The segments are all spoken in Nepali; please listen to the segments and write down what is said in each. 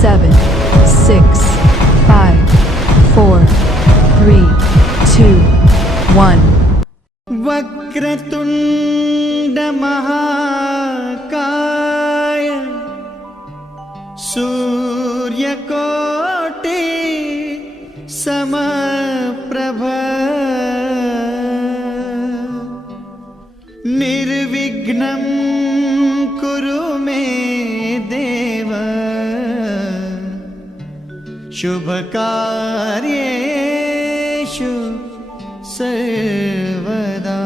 7, 6, 5, 4, 3, 2, 1. वक्रतुंड महाकाय सूर्यकोटि समप्रभ निर्विघ्नं कुरु मे देव शुभकार्येषु सर्वदा।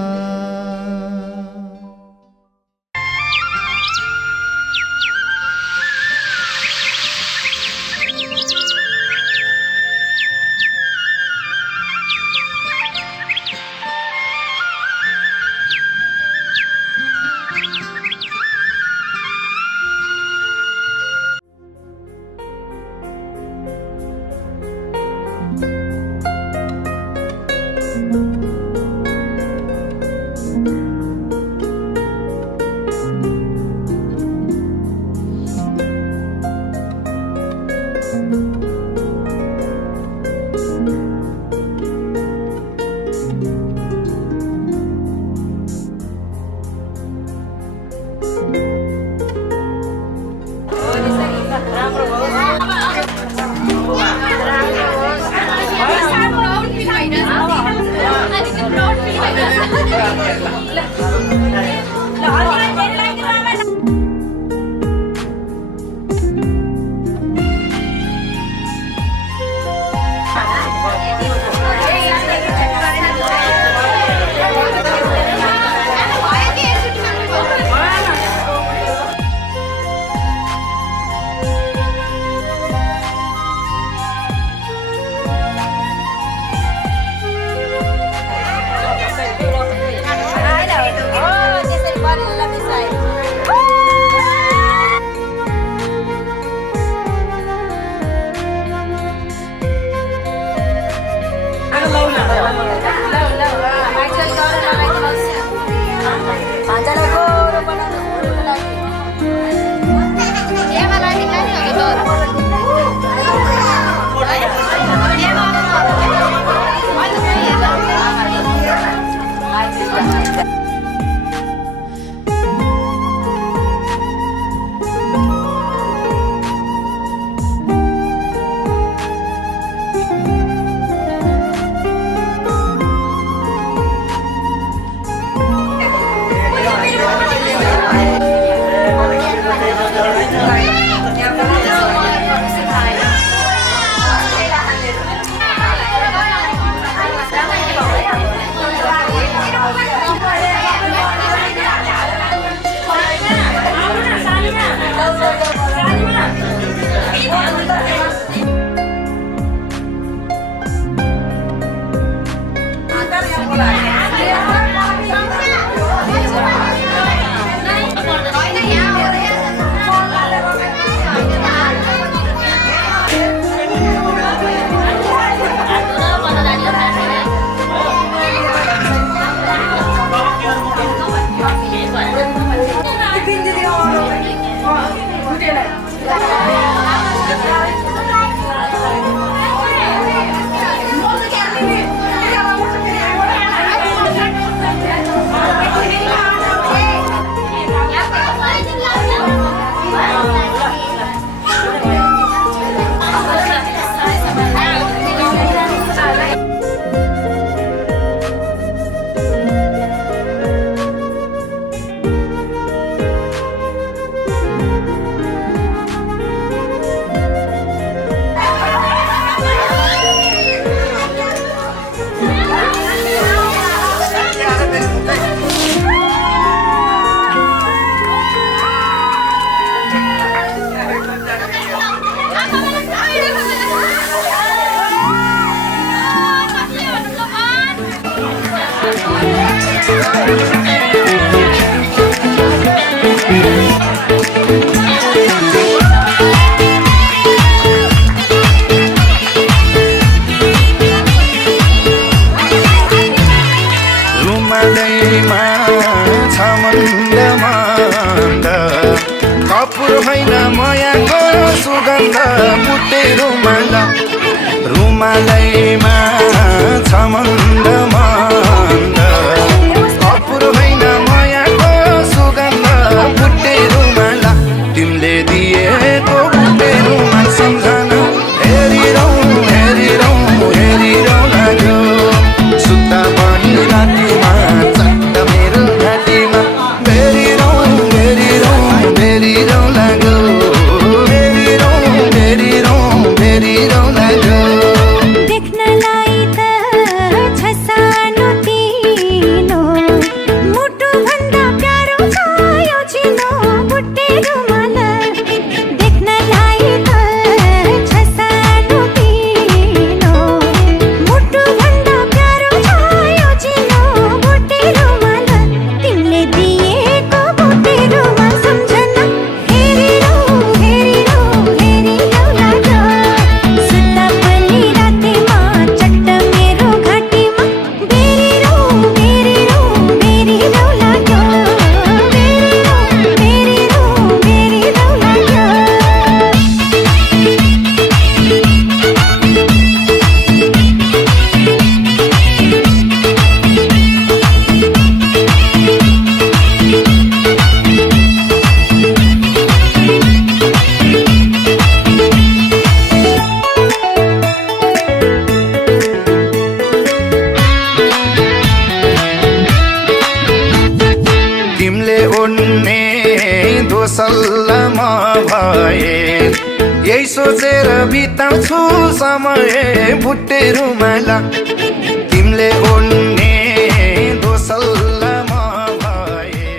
सुगन्ध बुट्टे रुमाल रुमालैमा छ मन्द मन्द अपुर होइन मायाको सुगन्ध बुट्टे रुमाल तिमीले दिएको बुट्टे रुमाल सम्झना हेरिरहँ हेरिरहँ हेरिरहँ लाग्यो सुत्ता पनि रातिमा चट्ट मेरो घाँटीमा बेरिरहँ बेरिरहँ बेरिरहँ लाग्यो बेरिरहँ बेरिरहँ बेरिरहँ लाग्यो देख्नलाई त छ सानो तिनो मुटुभन्दा प्यारो छ यो चिनो बुट्टे रुमाल देख्नलाई त छ सानो तिनो मुटुभन्दा प्यारो छ यो चिनो बुट्टे रुमाल तिमीले दिएको बुट्टे रुमाल सम्झना हेरिरहँ हेरिरहँ हेरिरहँ लाग्यो सुत्ता पनि रातिमा चट्ट मेरो घाँटीमा बेरिरहँ बेरिरहँ बेरिरहँ लाग्यो बेरिरहँ बेरिरहँ बेरिरहँ लाग्यो तिमीले उड्ने दोसल्लामा भए यही सोचेर बिताउँछु समय बुट्टे रुमाल तिमीले उड्ने दोसल्लामा भए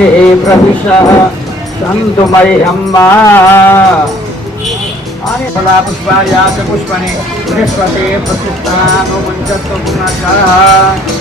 प्रविशः सन्तु मह्यम्मा फला पुष्पाया च पुष्पणे बृहस्पते प्रतिष्ठानुमुञ्चत्व पुनः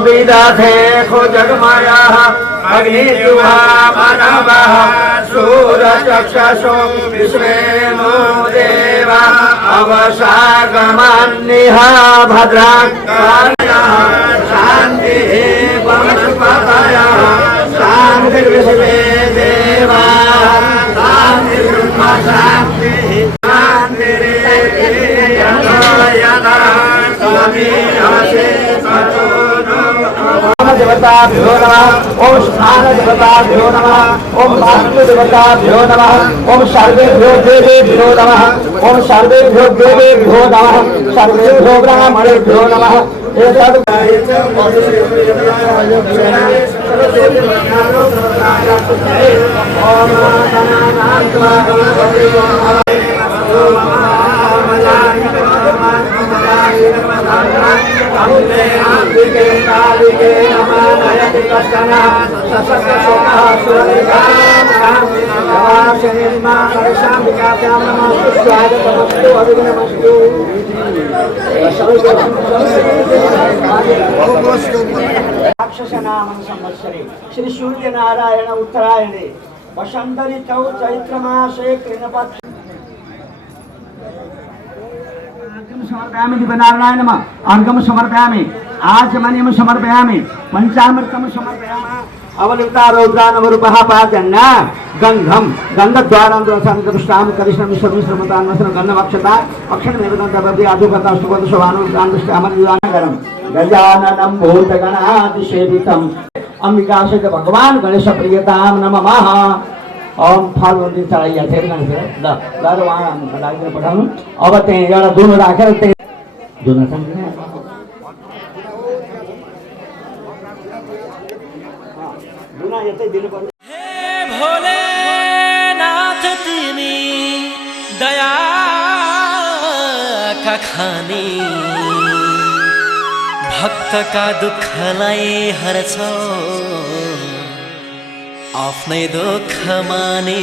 विदधे जगमयः अग्निजुहा मानवः सूरचक्षुषो विश्वेनो देवा अवसागमन्निह भद्राकार्यः शान्तिः वनस्पतयः शान्तिर्विश्वे देवा शान्तिर्ब्रह्म शान्तिः देवताभ्यो नमः ओम स्थान देवताभ्यो नमः ओम वास्तु देवताभ्यो नमः ओम सर्वेभ्यो देवेभ्यो नमः ओम सर्वेभ्यो देवेभ्यो नमः सर्वेभ्यो ब्राह्मणेभ्यो नमः राक्षसनामं संवत्सरे श्री सूर्य नारायण उत्तरायणे वसंत ऋतौ चैत्र मासे कृष्णपक्ष समर्पयामि दिव्यनारायण नमः अर्घ्यं समर्पयामि आचमनीयं समर्पयामि पंचामृतं समर्पयामि अवलिप्तारौद्रानवरूपः पादन्न गन्धं गन्धद्वारान्तरसंकृष्टां करिष्णं सर्वश्रमतान्वसनं गन्धवक्षता अक्षरमेव गन्धवति अधुगता सुगन्धशोभानुदानदृष्टामनिदानकरं गजाननं भूतगणातिसेवितं अंबिकासहित भगवान गणेश प्रियतां नमः ओम फाल्गुनी चढाइया थियो गणेश ल वहाँ लागि पठाउनु अब त्यही एउटा दुनो राखेर त्यही दुनो छ दुना यतै दिनु पर्छ हे भोलेनाथ तिमी दया का खानी भक्त का दुःखलाई हर्छौ आफ्नै दुःख माने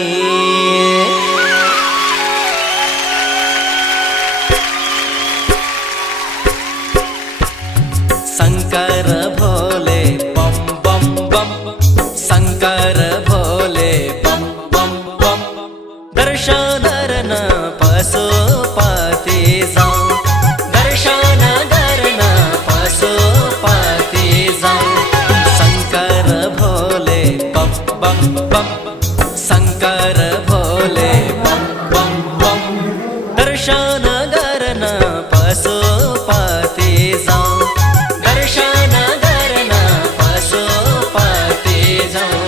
शंकर भोले बम बम बम शंकर भोले बम बम बम दर्शन गर्न पशुपति जाऊ दर्शन गर्न पशुपति जाऊ शंकर भोले बम बम बम शंकर भोले बम बम बम दर्शन गर्न पशुपति जाऊ दर्शन गर्न पशुपति जाऊ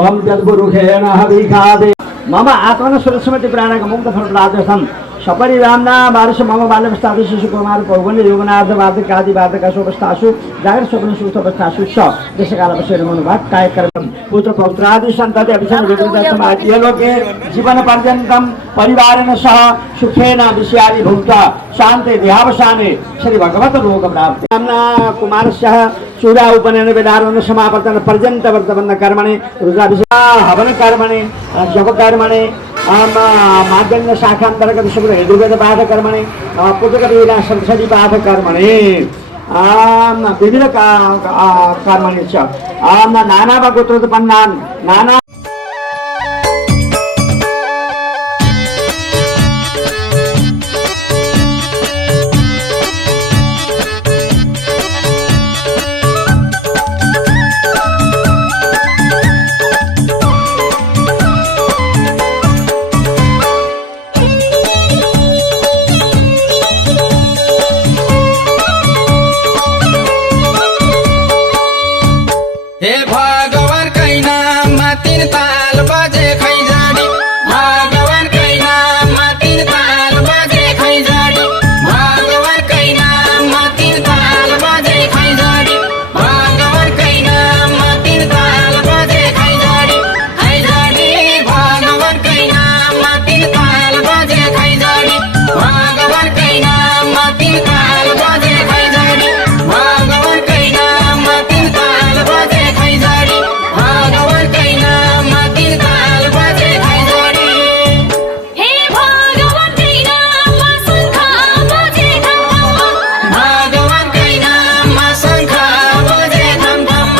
ओम जद्गुरुखेण हविखादे मम आत्मन सुरस्मृति प्राणक मुक्त फलराजसं सपरिवारना बारश मम बाल्यवस्थासु शिशुकुमार पौगण्य यौवनार्ध वार्धक आदि वार्धकाशोवस्थासु जागर स्वप्न सुप्तावस्थासु च देशकाल अवसर मनोभाग कार्यक्रम पुत्र पौत्रादि सन्तति अभिषेक विद्युत ये लोके जीवन पर्यन्तं परिवारेण सह सुखेन विषयानि भुक्त्वा शान्ते देहावसाने श्री भगवत लोक प्राप्ति नाम्ना कुमारस्य सूर्य उपनयन वेदारोहण समावर्तन पर्यन्त वर्तमान कर्मणे रुद्राभिषेक हवन कर्मणे जप कर्मणे माध्यम शाखान्तर्गत शुक्र यजुर्वेद पाठ कर्मणे पुत्रकविना संसदि पाठ कर्मणे विविध कर्मणि च नाना वा गोत्रोत्पन्नान् नाना हे भगवान कै नाममा तीन ताल बजे खै जाडी भगवान कै नाममा तीन ताल बजे खै जाडी भगवान कै नाममा तीन ताल बजे खै जाडी भगवान कै नाममा तीन ताल बजे खै जाडी भगवान कै नाममा तीन ताल बजे खै जाडी भगवान कै नाममा तीन ताल बजे खै जाडी भगवान कै नाममा तीन ताल बजे खै जाडी भगवान कै नाममा तीन ताल बजे खै जाडी हे भगवान कै नाममा शङ्ख बजे धम्म भगवान कै नाममा शङ्ख बजे धम्म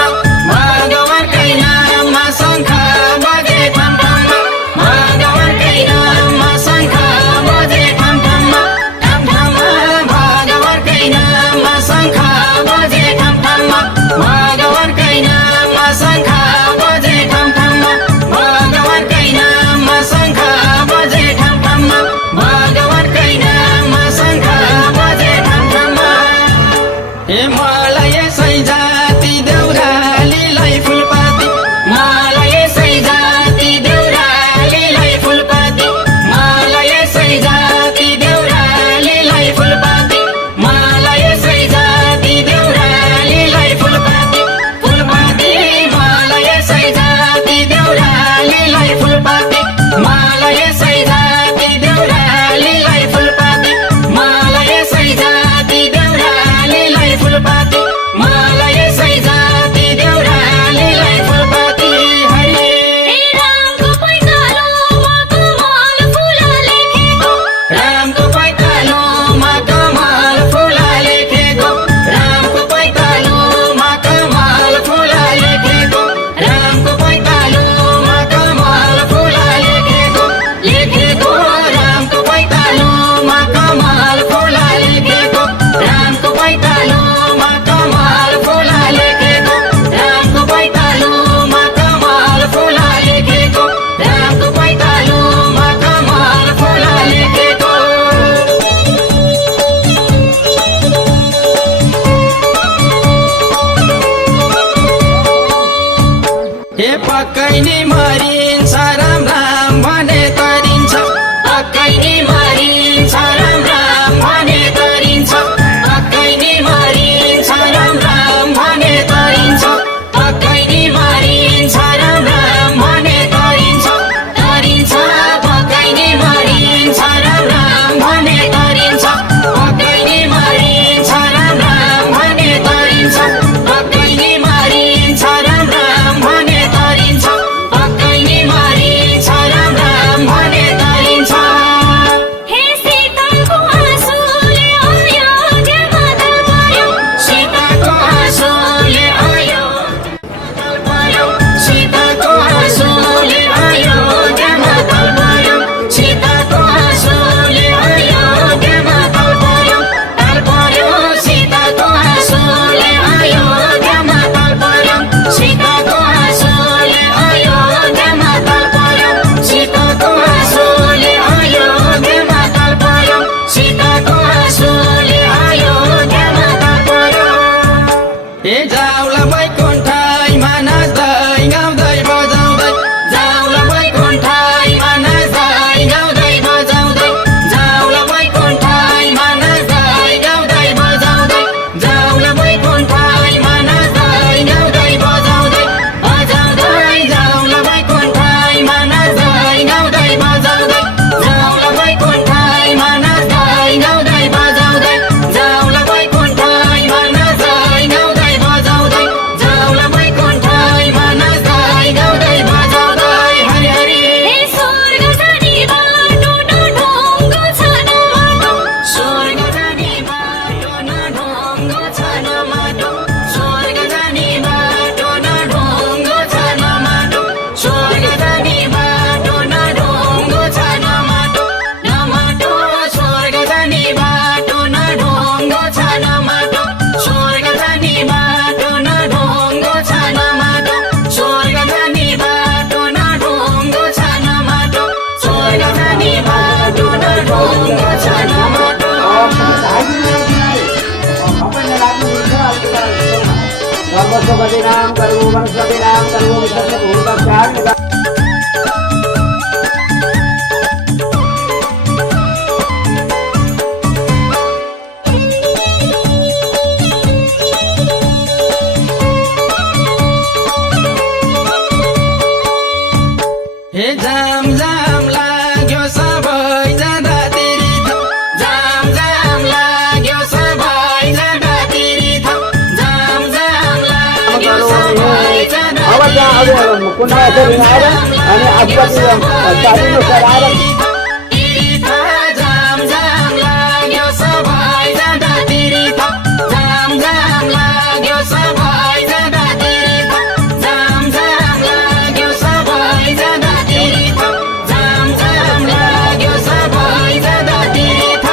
भगवान कै नाममा शङ्ख बजे धम्म भगवान कै नाममा शङ्ख बजे धम्म भगवान कै नाममा शङ्ख बजे धम्म भगवान कै नाममा शङ्ख बजे धम्म भगवान कै नाममा शङ्ख बजे धम्म भगवान कै नाममा शङ्ख बजे धम्म हे मलाई यसै जाति देउरालीलाई फुलपाती मलाई यसै जाति देउरालीलाई फुलपाती मलाई यसै जाति देउरालीलाई फुलपाती मलाई यसै जाति देउरालीलाई फुलपाती फुलपाती मलाई यसै जाति देउरालीलाई फुलपाती मलाई यसै जाति देउरालीलाई फुलपाती मलाई यसै जाति देउरालीलाई फुलपाती मलाई यसै जाति देउरालीलाई फुलपाती हरि हे रामको पैतालोमा कमल फुल लेखेको रामको पैतालोमा कमल फुल लेखेको रामको पैतालोमा कमल फुल लेखेको रामको पैतालोमा कमल फुल लेखेको लेखेको रामको पैतालोमा कमल फुल लेखेको रामको पैतालोमा कमल फुल लेखेको रामको पैतालोमा कमल फुल लेखेको रामको पैतालोमा कमल फुल लेखेको हे पक्कै नि मरिन्छ राम राम भने तरिन्छ पक्कै नि मरिन्छ राम राम भने तरिन्छ पक्कै नि मरिन्छ राम राम भने तरिन्छ पक्कै नि मरिन्छ राम राम भने तरिन्छ तरिन्छ पक्कै नि मरिन्छ राम राम भने तरिन्छ पक्कै नि मरिन्छ राम राम भने तरिन्छ पक्कै नि मरिन्छ राम राम भने तरिन्छ पक्कै नि मरिन्छ राम राम वनस्पतिनां कर्मो वनस्पतिनां कर्मो विशेष भूतक्षामि हे जाम जाम लाग्यो सबै जाँदा तीर्थ जाम जाम लाग्यो सबै जाँदा तीर्थ जाम जाम लाग्यो सबै जाँदा अब त्यहाँ अब कुण्डमा यसरी आएर अनि आदिवासी चालीनुसार आएर तीर्थ जाम जाम लाग्यो सबै जाँदा तीर्थ जाम जाम लाग्यो सबै जाँदा तीर्थ जाम जाम लाग्यो सबै जाँदा तीर्थ जाम जाम लाग्यो सबै जाँदा तीर्थ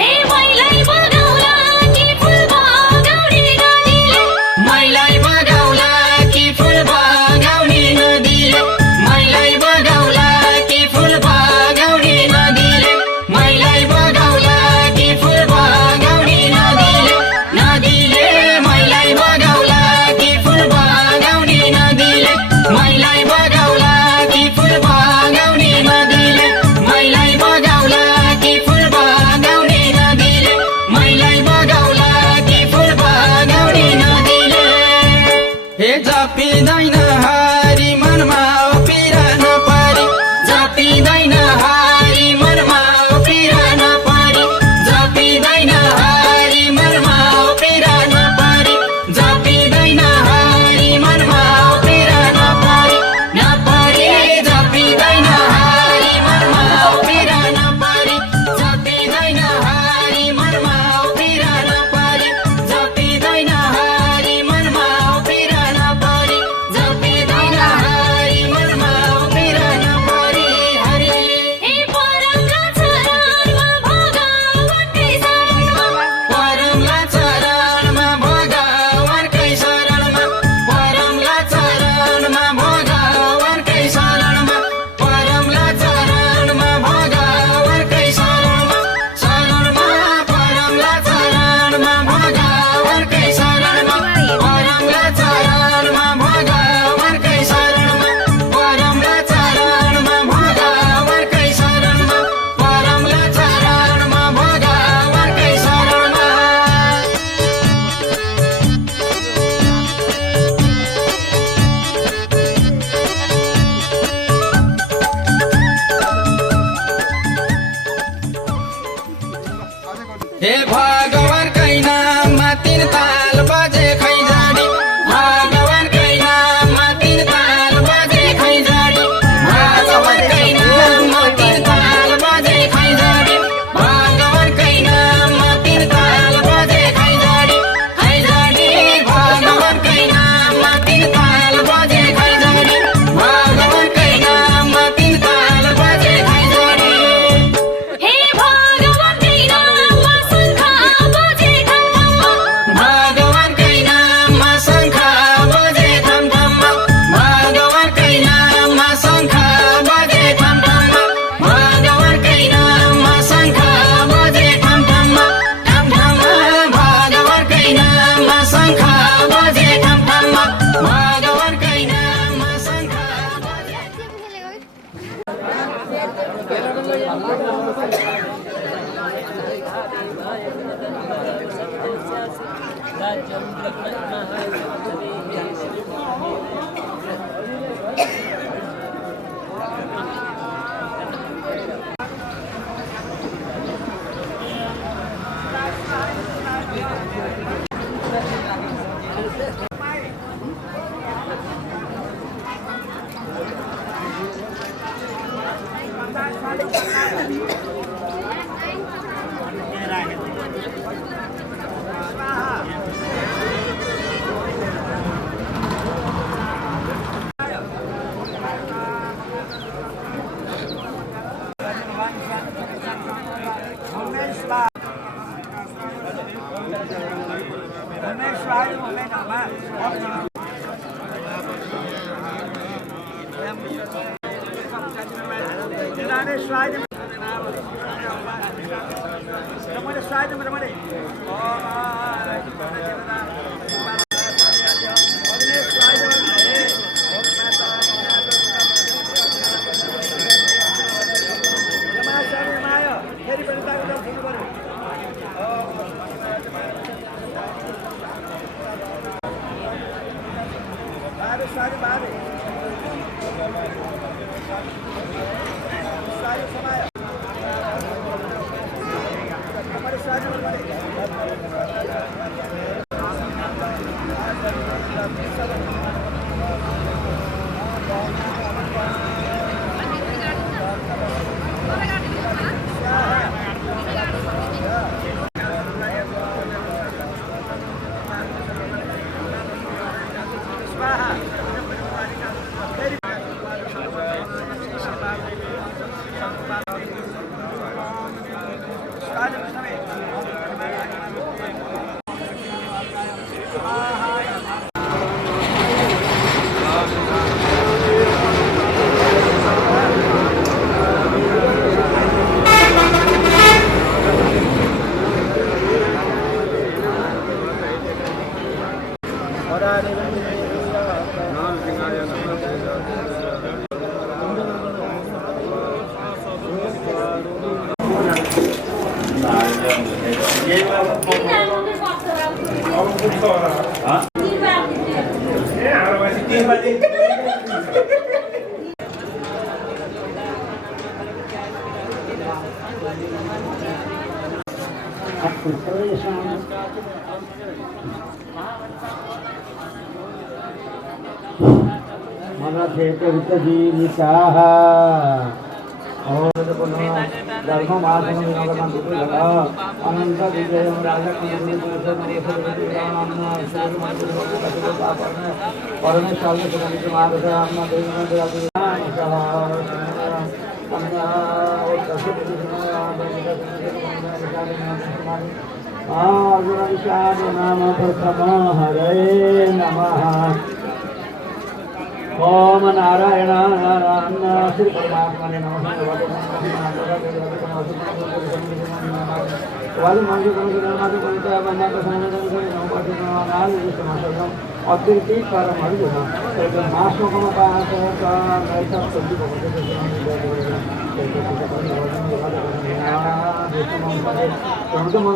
हे मैलाई बगाउला कि फुल बगाउने नदीले मैलाई बगाउला कि फुल बगाउने नदीले मैलाई बगाउला कि फुल बगाउने नदीले मैलाई बगाउला कि फुल बगाउने नदीले नदीले मैलाई बगाउला कि फुल बगाउने नदीले मैलाई बगाउला कि फुल बगाउने नदीले मैलाई बगाउला कि फुल बगाउने नदीले मैलाई बगाउला कि फुल बगाउने नदीले हे जपिँदैन हरि मनमा पिरा नपरी जपिँदैन हरि मनमा पिरा नपरी जपिँदैन हरि मनमा पिरा नपरी जपिँदैन हरि मनमा पिरा नपरी नपरी जपिँदैन हरि मनमा पिरा नपरी जपिँदैन हरि मनमा पिरा नपरी जपिँदैन हरि मनमा पिरा नपरी जपिँदैन हरि मनमा पिरा नपरी हरि हे परमका चरणमा भगवानकै शरणमा परमला चरणमा भगवानकै शरणमा परमला चरणमा भगवानकै शरणमा परमला चरणमा भगवानकै शरणमा शरणमा परमला चरणमा भगवानकै शरणमा परमला चरणमा भगवानकै शरणमा परमला चरणमा भगवानकै शरणमा परमला चरणमा भगवानकै शरणमा हे भगवानकै नाममा तीन ताल बजे खैजाडी भगवानकै नाममा तीन ताल बजे खैजाडी भगवानकै नाममा तीन ताल बजे खैजाडी भगवानकै नाममा तीन ताल बजे खैजाडी खैजाडी भगवानकै नाममा तीन ताल बजे खैजाडी भगवानकै नाममा तीन ताल बजे खैजाडी हे भगवानकै नाममा शङ्ख बजे ढङ्ढङ्ग भगवानकै नाममा शङ्ख बजे ठमठम भगवानकै नाममा शङ्ख बजे ठमठम भगवानकै नाममा शङ्ख बजे ठमठम ठमठम भगवानकै नाममा शङ्ख बजे ठमठम भगवानकै नाममा शङ्ख बजे slide मनथेतवितजीविताः अनन्तविजयं नाम प्रथम हरे नमः। ओम नारायण नारायण श्री परमात्मने नमः। अद्वितीय परम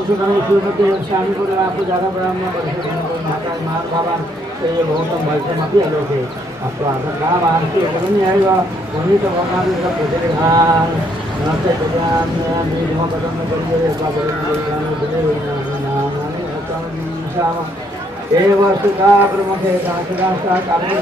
अर्जुन स्वामी को आपको ज़्यादा ब्राह्मण भगवान गौतम भैसमपि अलोके अस्तु नाम आरती नहीं आएगा उन्हीं तो भगवान सब पूछे धान नृत्य कल्याण निर्म कदम करिए सुधा ब्रह्मे दासदासा काले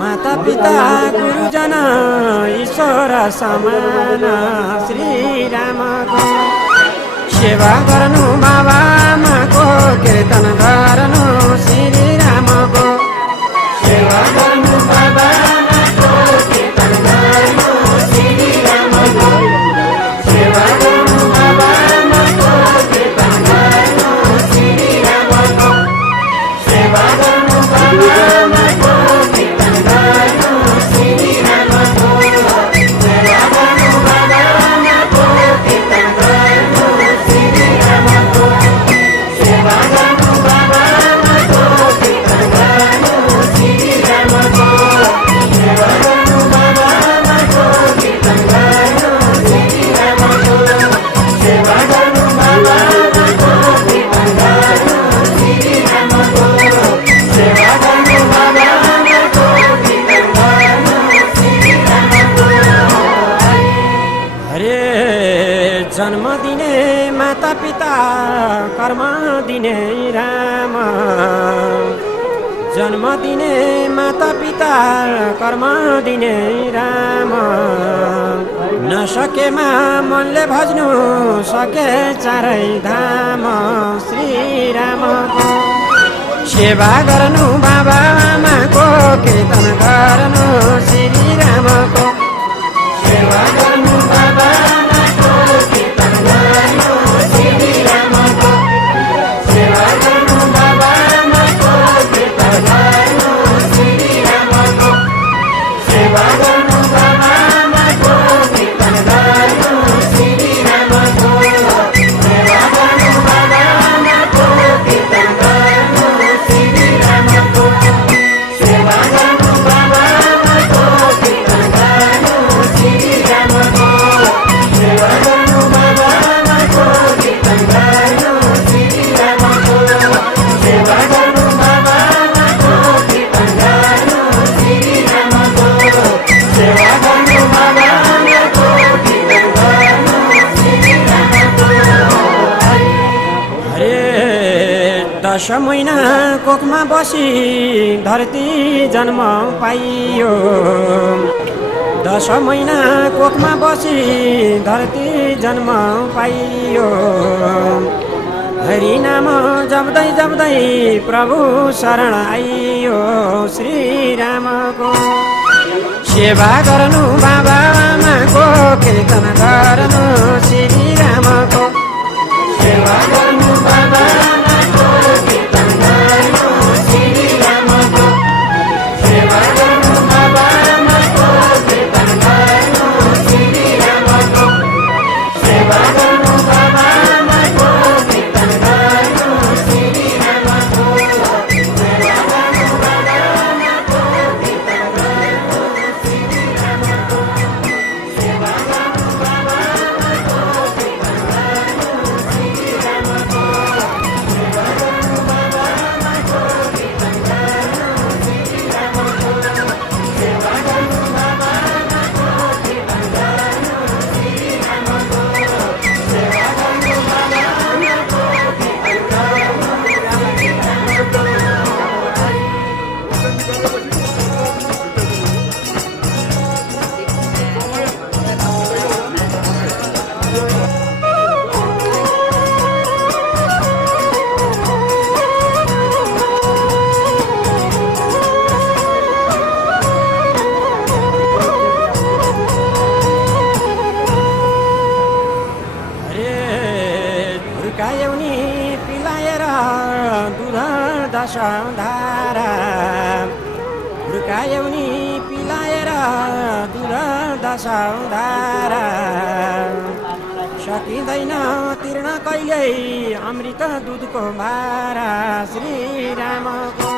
माता पिता गुरुजन ईश्वर समान श्री राम को सेवा गर्नु बाबा आमाको कीर्तन गर्नु श्री राम को सेवा गर्नु बाबा आमाको कीर्तन गर्नु श्री राम को सेवा गर्नु बाबा आमाको कीर्तन गर्नु श्री राम को सेवा गर्नु बाबा आमाको कीर्तन गर्नु श्री राम को सेवा गर्नु बाबा आमाको कीर्तन गर्नु श्री राम को सेवा गर्नु बाबा आमाको कीर्तन गर्नु श्री राम को सेवा गर्नु बाबा आमाको कीर्तन गर्नु श्री राम को सेवा गर्नु बाबा आमाको कीर्तन गर्नु श्री राम को सेवा गर्नु बाबा आमाको कीर्तन गर्नु श्री राम को। हरे जन्म दिने माता पिता कर्म दिने राम जन्म दिने माता पिता कर्म दिने राम नसकेमा मनले भज्नु सके चारै धाम श्री राम को सेवा गर्नु बाबा आमाको कीर्तन गर्नु श्री राम को सेवा 10 महिना कोखमा बसी धरती जन्म पाइयो 10 महिना कोखमा बसी धरती जन्म पाइयो हरि नाम जप्दै जप्दै प्रभु शरण आइयो श्री रामको सेवा गर्नु बाबा आमाको कीर्तन गर्नु श्री रामको सेवा गर्नु बाबा आमाको कीर्तन गर्नु श्री रामको सेवा गर्नु बाबा आमाको कीर्तन गर्नु श्री रामको सेवा गर्नु बाबा आमाको कीर्तन गर्नु श्री रामको सेवा गर्नु बाबा आमाको कीर्तन गर्नु श्री रामको सेवा गर्नु बाबा आमाको कीर्तन गर्नु श्री रामको सेवा गर्नु बाबा आमाको कीर्तन गर्नु श्री रामको सेवा गर्नु बाबा आमाको कीर्तन गर्नु श्री रामको सेवा गर्नु बाबा आमाको कीर्तन हुर्कायौनी पिलाएर दुध 10 धारा हुर्कायौनी पिलाएर दुध 10 धारा सकिँदैन तिर्न कहिल्यै अमृत दुधको भारा श्री रामको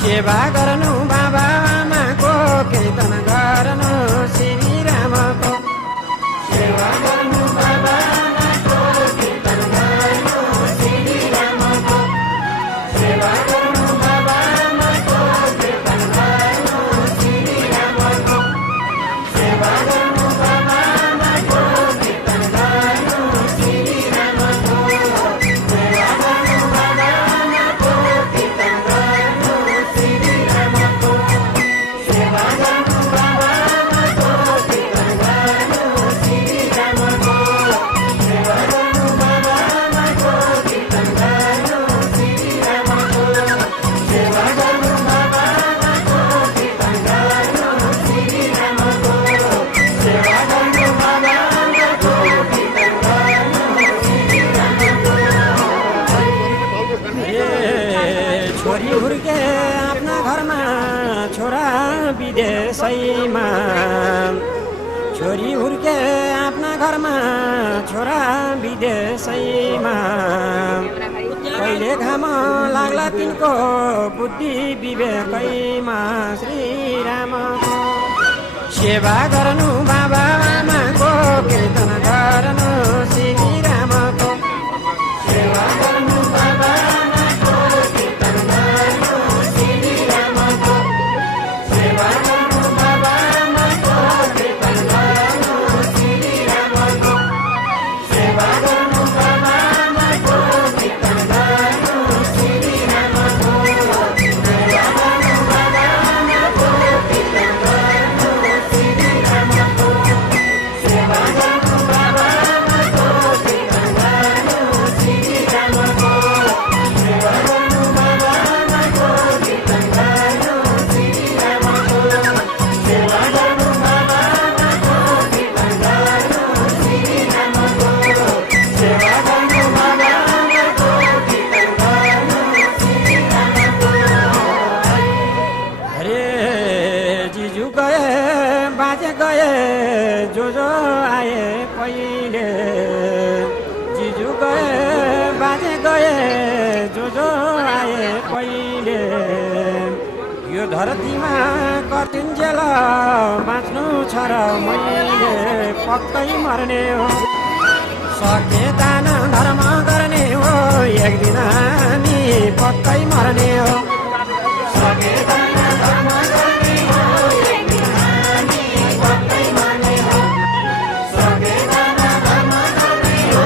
सेवा गर्नु बाबा आमाको कीर्तन गर्नु श्री रामको सेवा गर्नु बाबा आमाको कीर्तन गर्नु श्री रामको सेवा गर्नु बाबा आमाको कीर्तन गर्नु श्री रामको सेवा गर्नु बाबा आमाको कीर्तन गर्नु श्री रामको सेवा गर्नु बाबा आमाको कीर्तन गर्नु श्री रामको सेवा गर्नु बाबा आमाको कीर्तन गर्नु श्री रामको सेवा गर्नु बाबा आमाको कीर्तन गर्नु श्री रामको सेवा गर्नु बाबा आमाको कीर्तन गर्नु श्री रामको सेवा गर्नु बाबा आमाको कीर्तन गर्नु श्री रामको छोरी हुर्के आफ्ना घरमा छोरा विदेशैमा छोरी हुर्के आफ्ना घरमा छोरा विदेशैमा कहिले घाम लाग्ला तिनको बुद्धि विवेकैमा श्री रामको सेवा गर्नु बाबा आमाको कीर्तन गर्नु श्री रामको सेवा गर्नु बाबा आमाको कीर्तन गर्नु श्री रामको सेवा गर्नु बाबा आमाको कीर्तन गर्नु श्री रामको सेवा गर्नु बाबा आमाको कीर्तन गर्नु श्री रामको सेवा गर्नु बाबा आमाको कीर्तन गर्नु श्री रामको सेवा गर्नु बाबा आमाको कीर्तन गर्नु श्री रामको सेवा गर्नु बाबा आमाको कीर्तन गर्नु श्री रामको सेवा गर्नु बाबा आमाको कीर्तन गर्नु श्री रामको सेवा गर्नु बाबा आमाको कीर्तन गर्नु श्री रामको अरे जिजु गए बाजे गए जो आए पहिले जिजु गए बाजे गए जो आए पहिले यो धरतीमा कतिन्जेल बाँच्नु छ र मैले पक्कै मर्ने हो सके दान धर्म गर्ने हो एक दिन हामी पक्कै मर्ने हो सके दान धर्म गर्ने हो एक दिन हामी पक्कै मर्ने हो सके दान धर्म गर्ने हो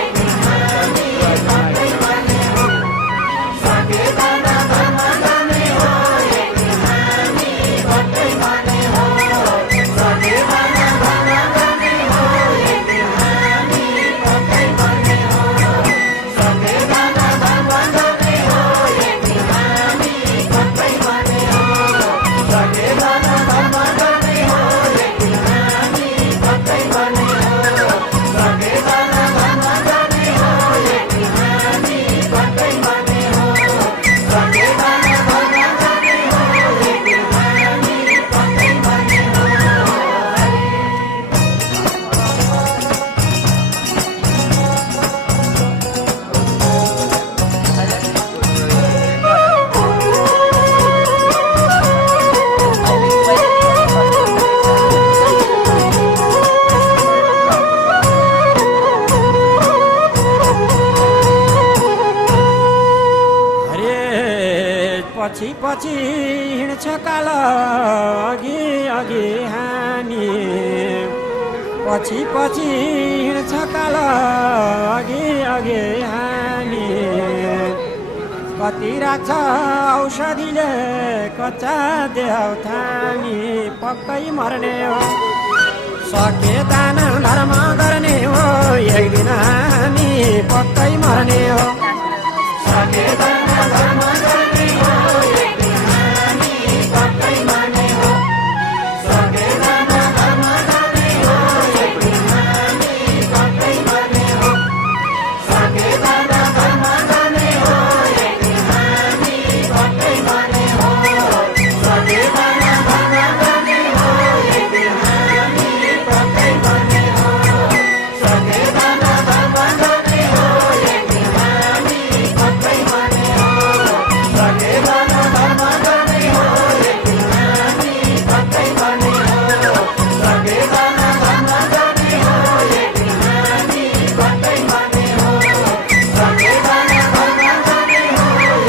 एक दिन हामी पक्कै मर्ने हो पछि हिँड्छ काल अघि अघि हामी पछि पछि हिँड्छ काल अघि अघि हामी कति राख्छ औषधिले कच्चा देहौ थामी पक्कै मर्ने हो सके दान धर्म गर्ने हो एक दिन हामी पक्कै मर्ने हो सके दान धर्म गर्ने हो एक दिन हामी पक्कै मर्ने हो सके दान धर्म गर्ने हो एक दिन हामी पक्कै मर्ने हो सके दान धर्म गर्ने हो एक दिन हामी पक्कै मर्ने हो सके दान धर्म गर्ने हो एक दिन हामी पक्कै मर्ने हो सके दान धर्म गर्ने हो एक दिन हामी पक्कै मर्ने हो सके दान धर्म गर्ने हो एक दिन हामी पक्कै मर्ने हो सके दान धर्म गर्ने हो एक दिन हामी पक्कै मर्ने हो सके दान धर्म गर्ने हो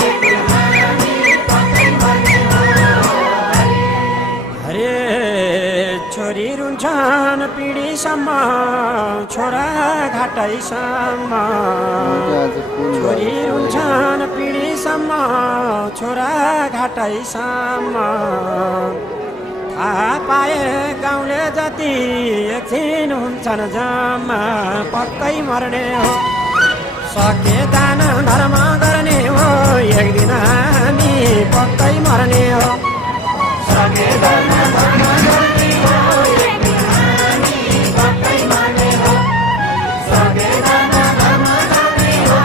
एक दिन हामी पक्कै मर्ने हो हरे छोरी रुन्छन् पिँढीसम्म छोरा घाटैसम्म छोरी रुन्छन् पिँढीसम्म छोरा घाटैसम्म थाहा पाए गाउँले जति एकछिन हुन्छन् जम्मा पक्कै मर्ने हो सके दान धर्म गर्ने हो एक दिन हामी पक्कै मर्ने हो सके दान धर्म गर्ने हो एक दिन हामी पक्कै मर्ने हो सके दान धर्म गर्ने हो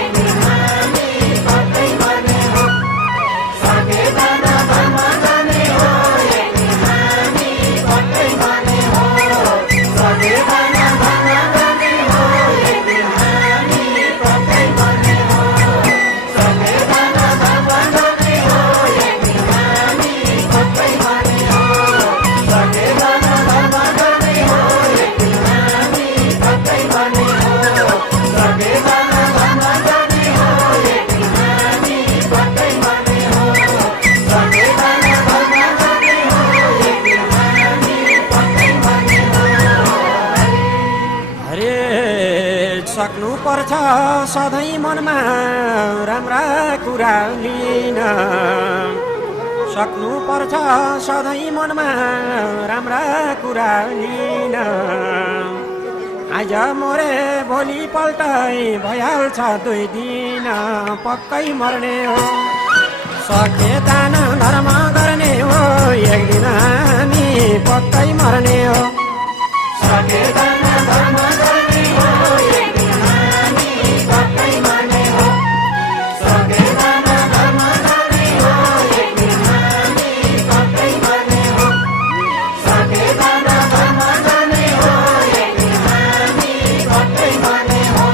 एक दिन हामी पक्कै मर्ने हो सके दान धर्म गर्ने हो एक दिन हामी पक्कै मर्ने हो सके दान धर्म गर्ने हो एक दिन हामी पक्कै मर्ने हो सके दान धर्म गर्ने हो एक दिन हामी पक्कै मर्ने हो सके दान धर्म गर्ने हो एक दिन हामी पक्कै मर्ने हो सके दान धर्म गर्ने हो एक दिन हामी पक्कै मर्ने हो सके दान धर्म गर्ने हो एक दिन हामी पक्कै मर्ने हो हरे सक्नु पर्छ सधैँ मनमा राम्रा कुरा लिन सक्नु पर्छ सधैँ मनमा राम्रा कुरा लिन आज मोरे भोलि पल्टै भइहाल्छ 2 दिन पक्कै मर्ने हो सके दान धर्म गर्ने हो एक दिन हामी पक्कै मर्ने हो सके दान धर्म गर्ने हो एक दिन हामी पक्कै मर्ने हो सके दान धर्म गर्ने हो एक दिन हामी पक्कै मर्ने हो सके दान धर्म गर्ने हो एक दिन हामी पक्कै मर्ने हो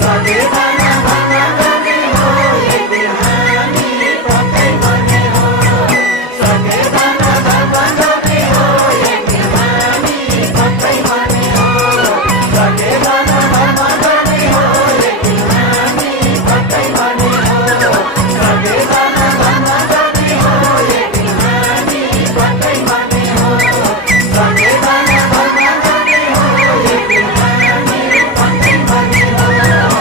सके दान धर्म गर्ने हो एक दिन हामी पक्कै मर्ने हो सके दान धर्म गर्ने हो एक दिन हामी पक्कै मर्ने हो सके दान धर्म गर्ने हो एक दिन हामी पक्कै मर्ने हो सके दान धर्म गर्ने हो एक दिन हामी पक्कै मर्ने हो सके दान धर्म गर्ने हो एक दिन हामी पक्कै मर्ने हो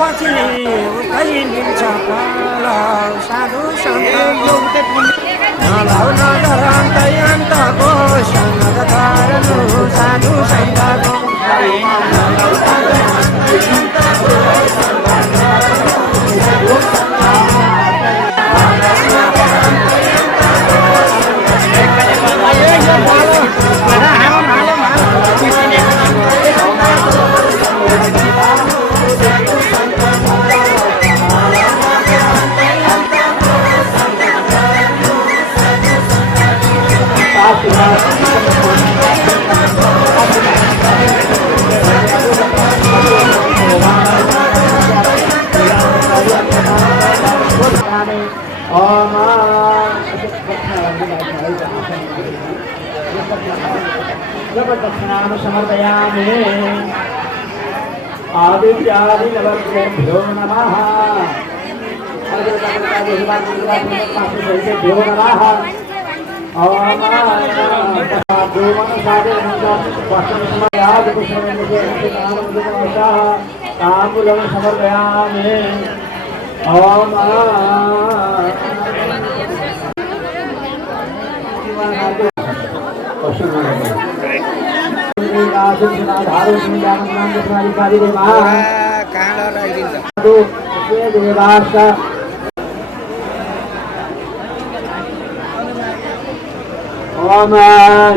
पछि उतै मिल्छ पाल साधु सन्त नलाउ नडर अन्तै अन्तको सङ्ग गर्नु साधु सन्तको ओम जब दक्षिणाम समर्पयामि आदित्यादिनवग्नेभ्यो नमः भ्यो नमः ओम ताम्बूलं समर्पयामि ओम ओम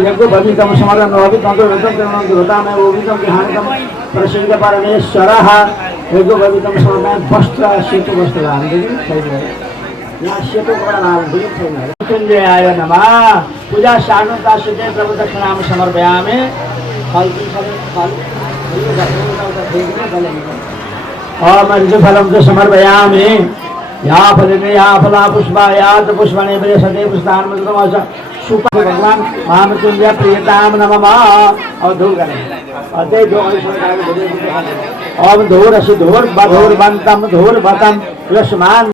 यज्ञ भवितम समर्पण भवितम धृतामय भवितम विहानतम प्रसिद्ध परमेश्वरः यज्ञ भवितम समर्पण वस्त्र सेतु वस्त्र यहाँ सेतु मृत्युंजयाय नमः पूजा शानुता सिद्धे प्रभु दक्षिणाम समर्पयामि ओम ऋजुफलं च समर्पयामि या फलिते या फला पुष्पा या च पुष्पणे सदे पुष्पान् मधुरमास सुप भगवान महामृत्युंजय प्रियताम नमः और धूल करें और दे दो ओम धूर असि धूर बधूर बंतम धूर बतम यशमान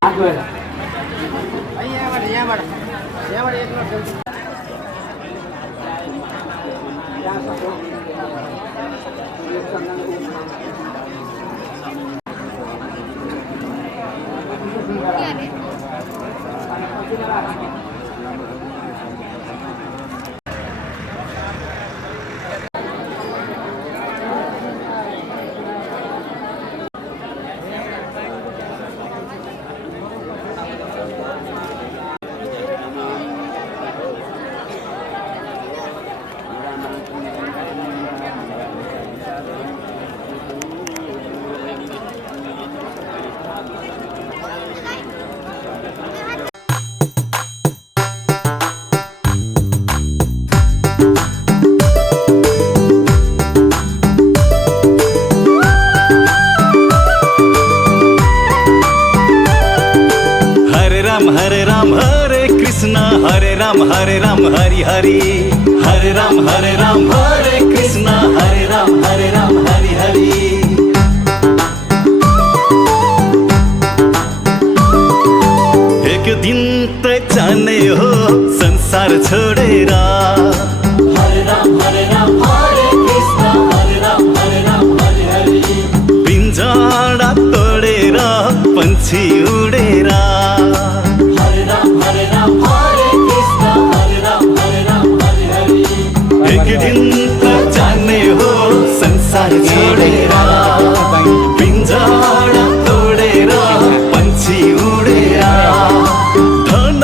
हरे राम हरि हरि हरे राम हरे कृष्ण हरे राम हरि हरि एक दिन त जाने हो संसार छोडेर हरे राम हरे कृष्ण हरे राम हरि हरि पिंजरा तोडेर पंछी उडेर हरे राम हरे कृष्ण हरे राम हरि हरि एक दिन त जाने हो संसार छोडेर पिंजरा तोडेर पंछी उडेर धन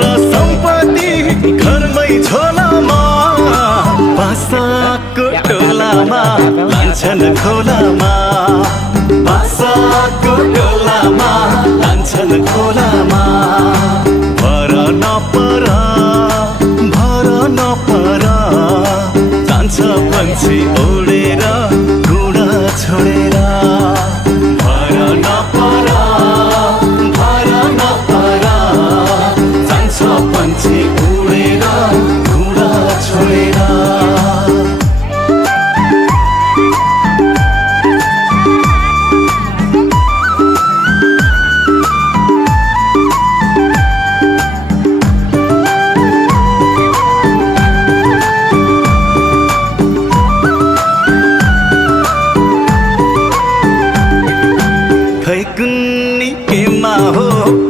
र सम्पत्ति घरमै झोलामा बासाको टोलामा लान्छन् खोलामा बासाको टोलामा लान्छन् खोलामा भर नपर जान्छ पंछी उडेर गुडा छोडेर भर नपर जान्छ पंछी उडेर गुडा छोडेर कुन्नी केमा हो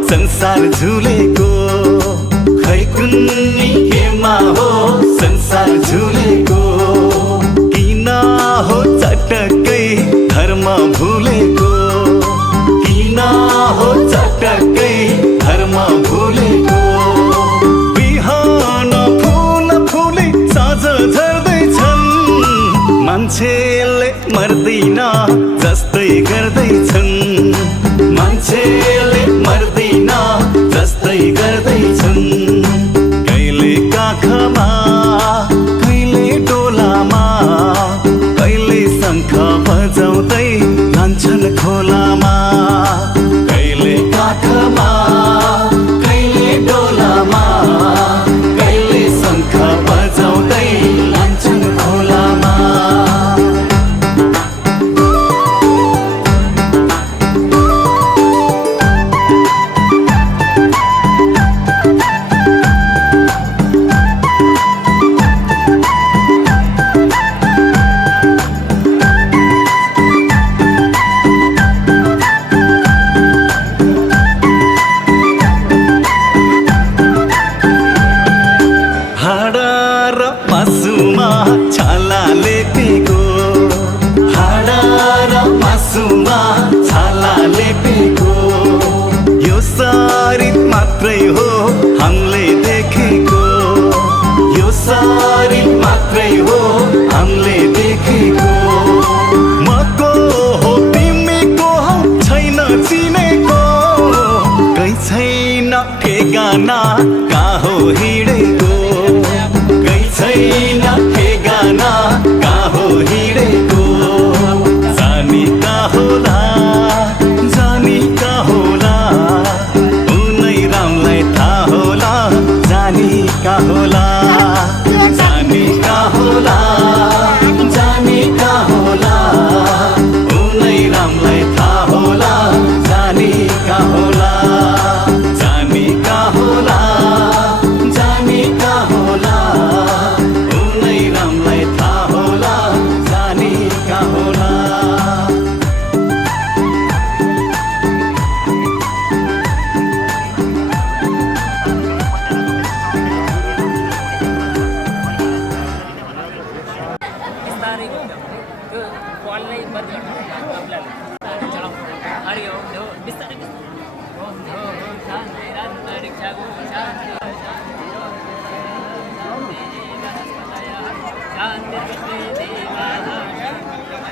संसार झुलेको खै कुन्नी केमा हो संसार झुलेको किन हो चटकै धर्म भुलेको किन हो चटकै धर्म भुलेको बिहान फुल फुले साँझ झर्दैछन् मान्छेले मर्दैन जस्तै गर्दैछन् मान्छेले मर्दैन जस्तै गर्दैछन् कहिले काखमा कहिले डोलामा कहिले शङ्ख बजाउँदै लान्छ आँसुमा छाला लेपेको यो शरीर मात्रै हो हामीले देखेको यो शरीर मात्रै हो हामीले देखेको मको हो तिमी को हौ छैन चिनेको कहीँ छैन ठेगाना कहाँ हो हिँडेको कहीँ छैन ठेगाना कहाँ हो हिँडेको जानी कहाँ होला जानी कहाँ होला उनै रामलाई थाहा होला जानी कहाँ होला जानी कहाँ होला जानी कहाँ होला उनै रामलाई थाहा होला जानी कहाँ होला जानी कहाँ होला जानी कहाँ होला उनै रामलाई थाहा होला जानी कहाँ होला बिस्तारै त्यो कललाई बन्द गर्नु हरि ओम हो बिस्तारै ओम हो शान्ति अन्तरिक्षको शान्ति शान्ति विश्वे देवाः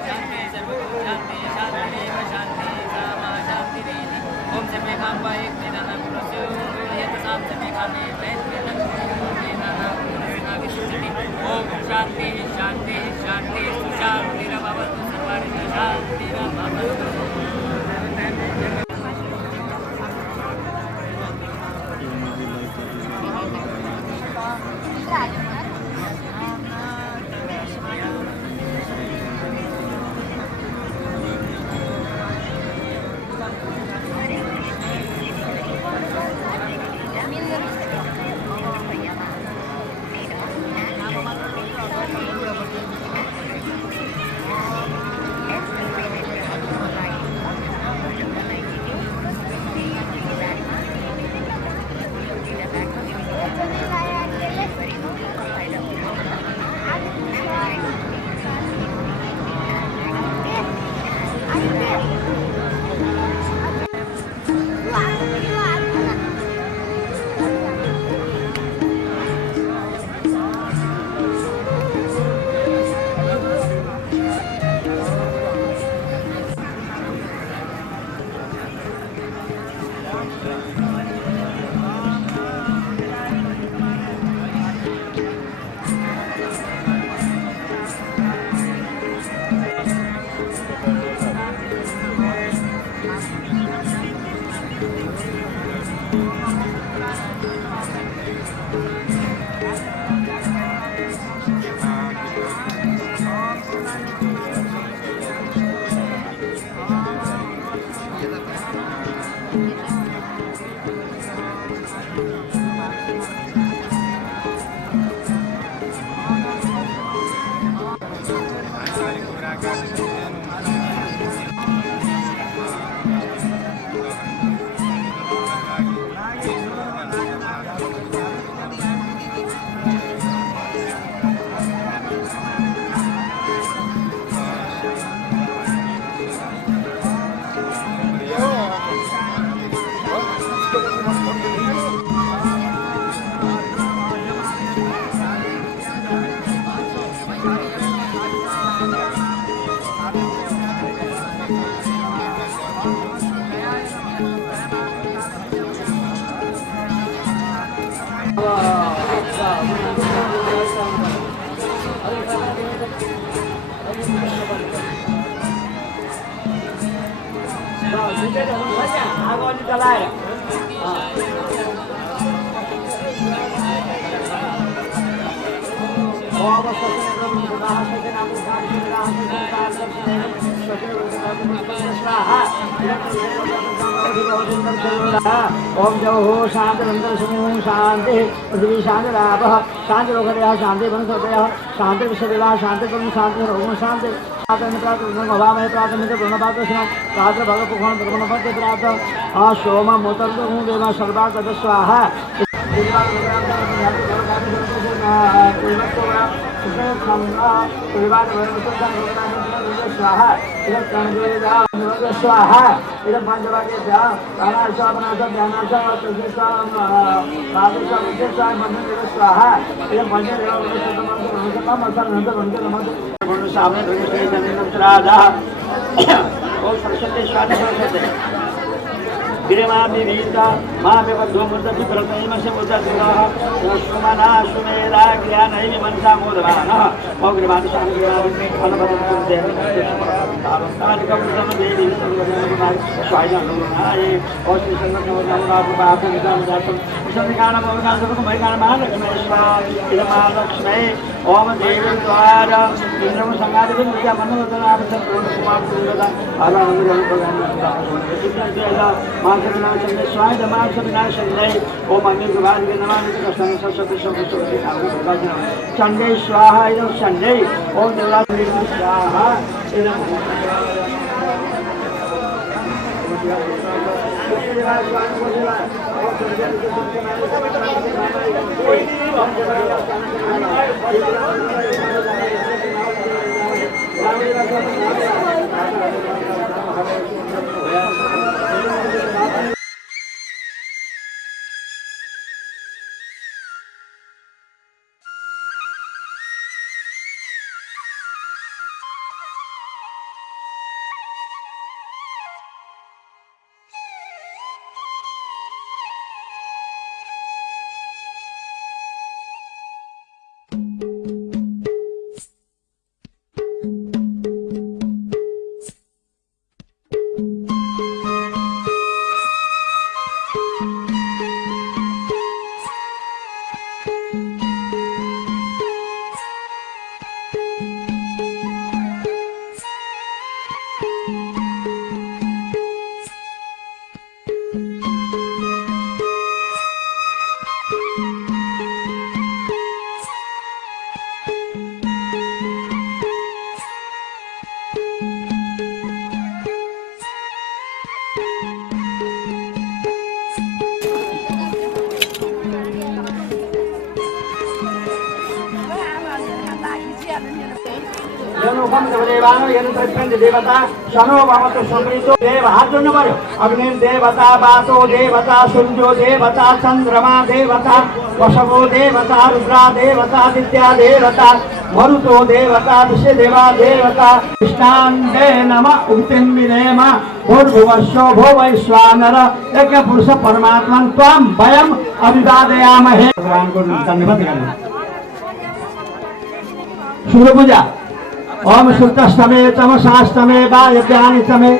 शान्ति सर्वतो शान्ति शान्तिरेव शान्ति सामा शान्तिरेधि ओम सर्वेकाम्बा एक निदानं पुरुषो यतसां सर्वेकामे ओम शांति शांति शांति शांतिरभवतु सर्वाणि शांतिरभवतु ओम जौ हो शांति समूह शांति पृथ्वी शांति रापः शांति लोकदया शांति वनस्पतय शांति विश्वदेवा शांति ब्रह्म शांति रोम शांति अभामय प्राथमिक प्रणपात्र प्रात्र भगपुखण ब्रह्मपत्य प्राप्त सोम मोतर देवा सर्वागत स्वाहा स्वाहा स्वाहा इदं पञ्चवाक्यस्य प्राणार्थ अपनार्थ ध्यानार्थ तस्मिन् स्वाहा इदं पंचदेव सामने राजा ओम सरस्वती स्वाहा सरस्वती गिरिमाभिवीता माव्यवध्वमुद्दति प्रतैमस्य मुद्दतिरः सुमना सुमेधा ज्ञानैः मनसा मोदमानः मौग्रिमान् शान्तिरावन्ने फलपदं देवतानिकं देवी स्वायनाय ओश्रीसङ्गतमोदापुपापुनिकामदातं विशन्तिकाणमवगासुकमैकाणमालक्ष्मेश्वरा ओम देवी द्वारा इन्द्रं संगादितं विद्यामनोदनापसं कुमारकुलदा स्वाय धमाक्षविनाशन्यै ओम अग्निगुभागे नमः कृष्णं सरस्वती सरस्वती चण्डे स्वाहा इदं चण्डे ओम देवरात्रि स्वाहा इदं देवता शनो भवतु सुमृतो देव हाथ जोड़ने पर्यो अग्नि देवता वातो देवता सूर्यो देवता चंद्रमा देवता वशवो देवता रुद्रा देवता आदित्य देवता मरुतो देवता विषदेवा देवता कृष्णांडे नमः उक्तिं विनेम भूर्भुवस्सो भो वैश्वानर एक पुरुष परमात्मा त्वं वयम् अभिवादयामहे। भगवान को धन्यवाद करना। शुभ पूजा ओम शुद्धस्तमे तमसास्तमे वायव्यानितमे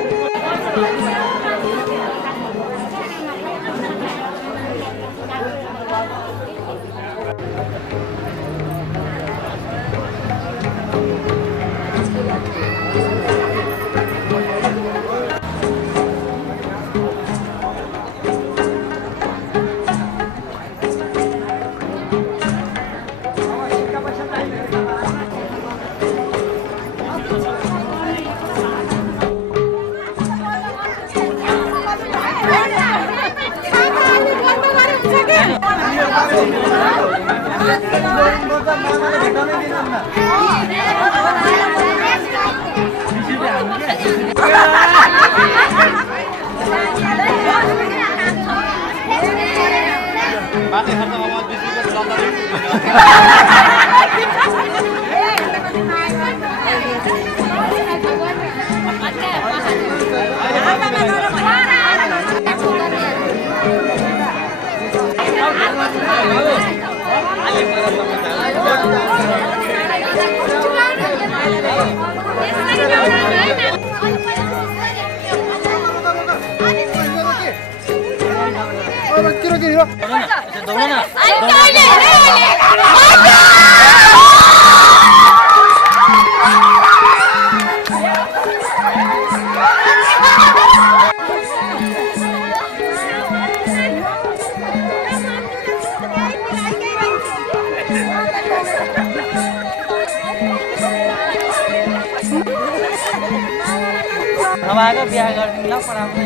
नभएको बिहा गरिदिनु ल पढाउने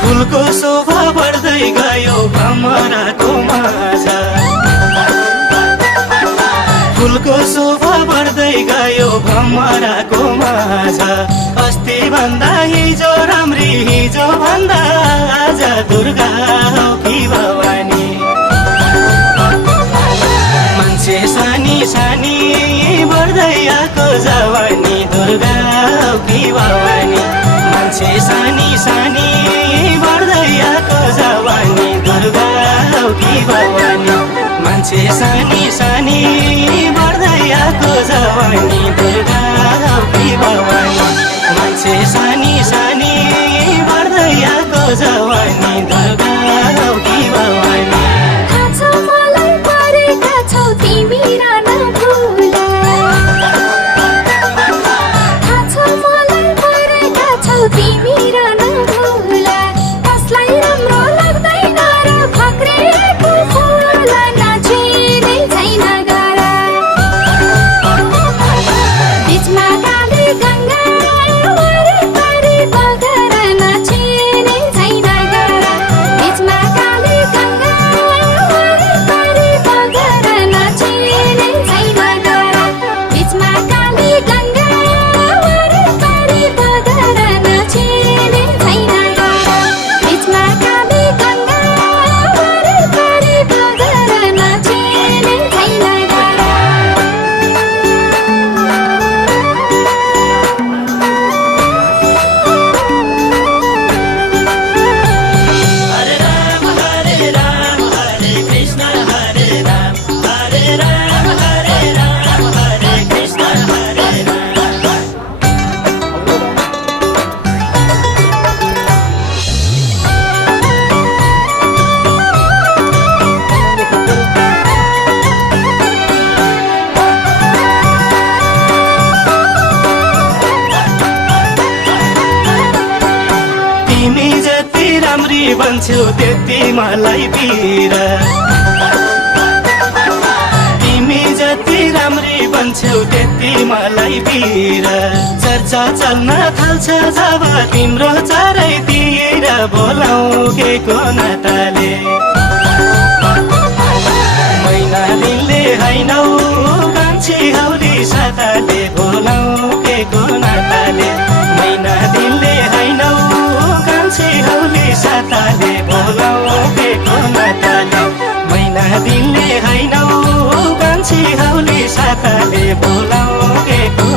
फुलको शोभा बढ्दै गयो भमराको माझ फुलको शोभा बढ्दै गयो भमराको माझ अस्ति भन्दा हिजो राम्री हिजो भन्दा आज दुर्गा हो कि भवानी मान्छे सानी सानी बढ्दै आएको जवानी दुर्गा हो कि भवानी मान्छे सानी सानी बढ्दै आएको जवानी दुर्गा हो कि भवानी मान्छे सानी सानी बढ्दै आएको जवानी दुर्गा हो कि भवानी मान्छे सानी सानी बढ्दै आएको जवानी दुर्गा हो कि भवानी थाहा छ मलाई परेका छौ तिमी राना भुला थाहा छ मलाई परेका छौ तिमी राना भुला कसलाई राम्रो लाग्दैन र फक्रेको फुल नाचिने छैन गारा बिचमा काली गङ्गा वरिपरि बगर नाचिने छैन गारा बिचमा काली गङ्गा वरिपरि बगर नाचिने छैन गारा बिचमा काली गङ्गा वरिपरि बगर नाचिने छैन गारा बिचमा काली गङ्गा वरिपरि बगर नाचिने छैन गारा तिमी जति राम्री बन्छौ त्यति मलाई पीर तिमी जति राम्री बन्छौ त्यति मलाई पीर चर्चा चल्न थाल्छ जब तिम्रो चारैतिर बोलाउ के को नाताले मैना दिलले हैनौ कान्छी हौली साताले बोलाउ के को नाताले मैना दिलले हैनौ कान्छी हौली साताले बोलाउ के को नाताले मैना दिलले हैनौ कान्छी हौली साताले बोलाउ के को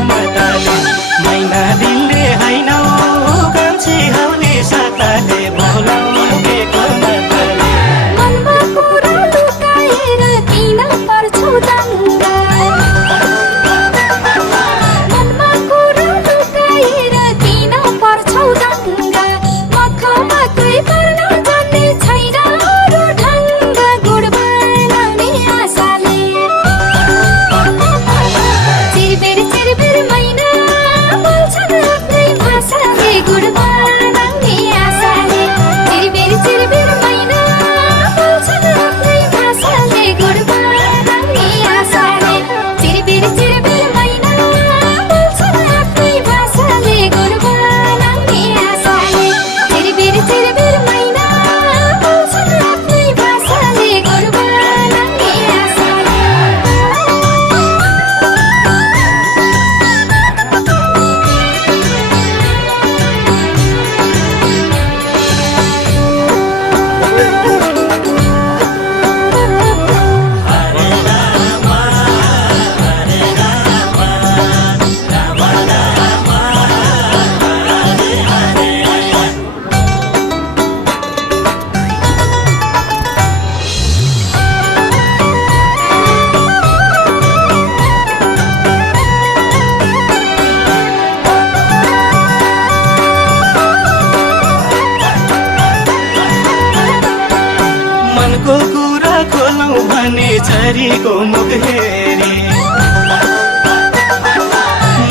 भने चरीको मुख हेरी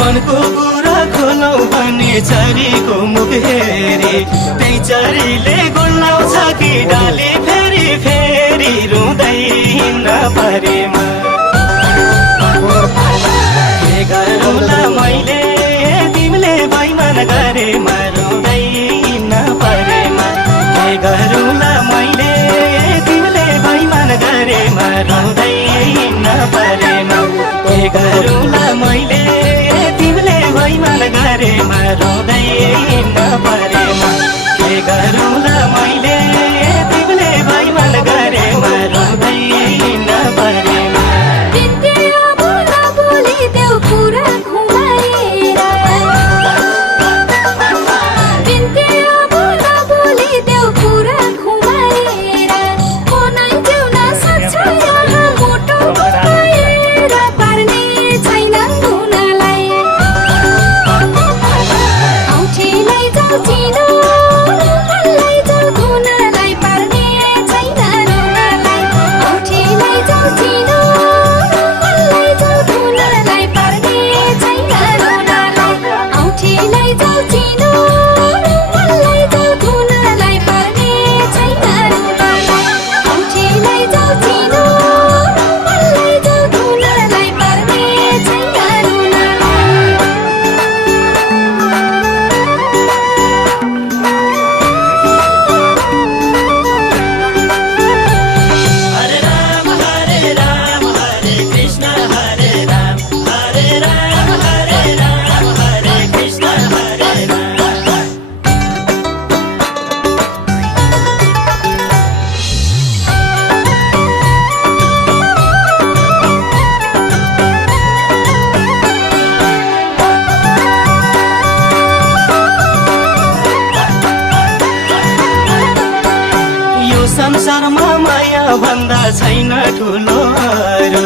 मनको कुरा खोलौ भने चरीको मुख हेरी त्यही चरीले गुल्लाउँछ कि डाली फेरि फेरि रुँदै हिँड्न परेमा के गरौँला मैले तिमीले बैमान गरेमा रुँदै हिँड्न परेमा के गरौँला मैले तिमीले बैमान गरेमा रुँदै हिँड्न परेमा के गरौँला मैले तिमीले बैमान गरेमा रुँदै हिँड्न परेमा के गरौँला मैले तिमीले बैमान गरेमा रुँदै हिँड्न परेमा बिन्दिया बोला बोली देऊ कुरा घुमाएर बिन्दिया बोला बोली देऊ कुरा घुमाएर मनाइ देऊ न सक्छ यहाँ मोटो बनाएर पार्ने छैन धुनलाई औठीलाई जाऊ चिनो रुमाललाई जाऊ धुनलाई पार्ने छैन रुमाललाई औठीलाई जाऊ चिनो रुमाललाई जाऊ धुनलाई पार्ने छैन रुमाललाई औठीलाई जाऊ चिनो रुमाललाई जाऊ धुनलाई पार्ने छैन रुमाललाई औठीलाई जाऊ चिनो रुमाललाई जाऊ धुनलाई पार्ने छैन रुमाललाई हरे राम हरे कृष्ण हरे राम हरे कृष्ण हरे राम यो संसारमा माया भन्दा छैन ठुलो अरू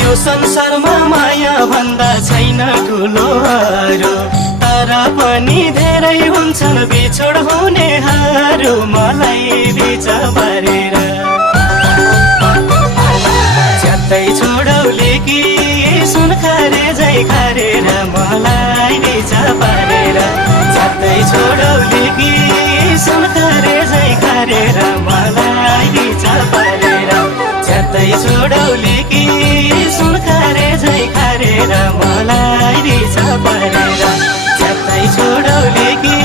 यो संसारमा माया भन्दा छैन ठुलो अरू तर पनि धेरै हुन्छन् बिछोड हुनेहरू मलाई बिच पारेर च्यात्तै छोडौले कि सुन खारे झै खारेर मलाई बिच पारेर च्यात्तै छोडौले कि सुन खारे झै खारेर मलाई बिच पारेर च्यात्तै छोडौले कि सुन खारे झै खारेर मलाई बिच पारेर च्यात्तै छोडौले कि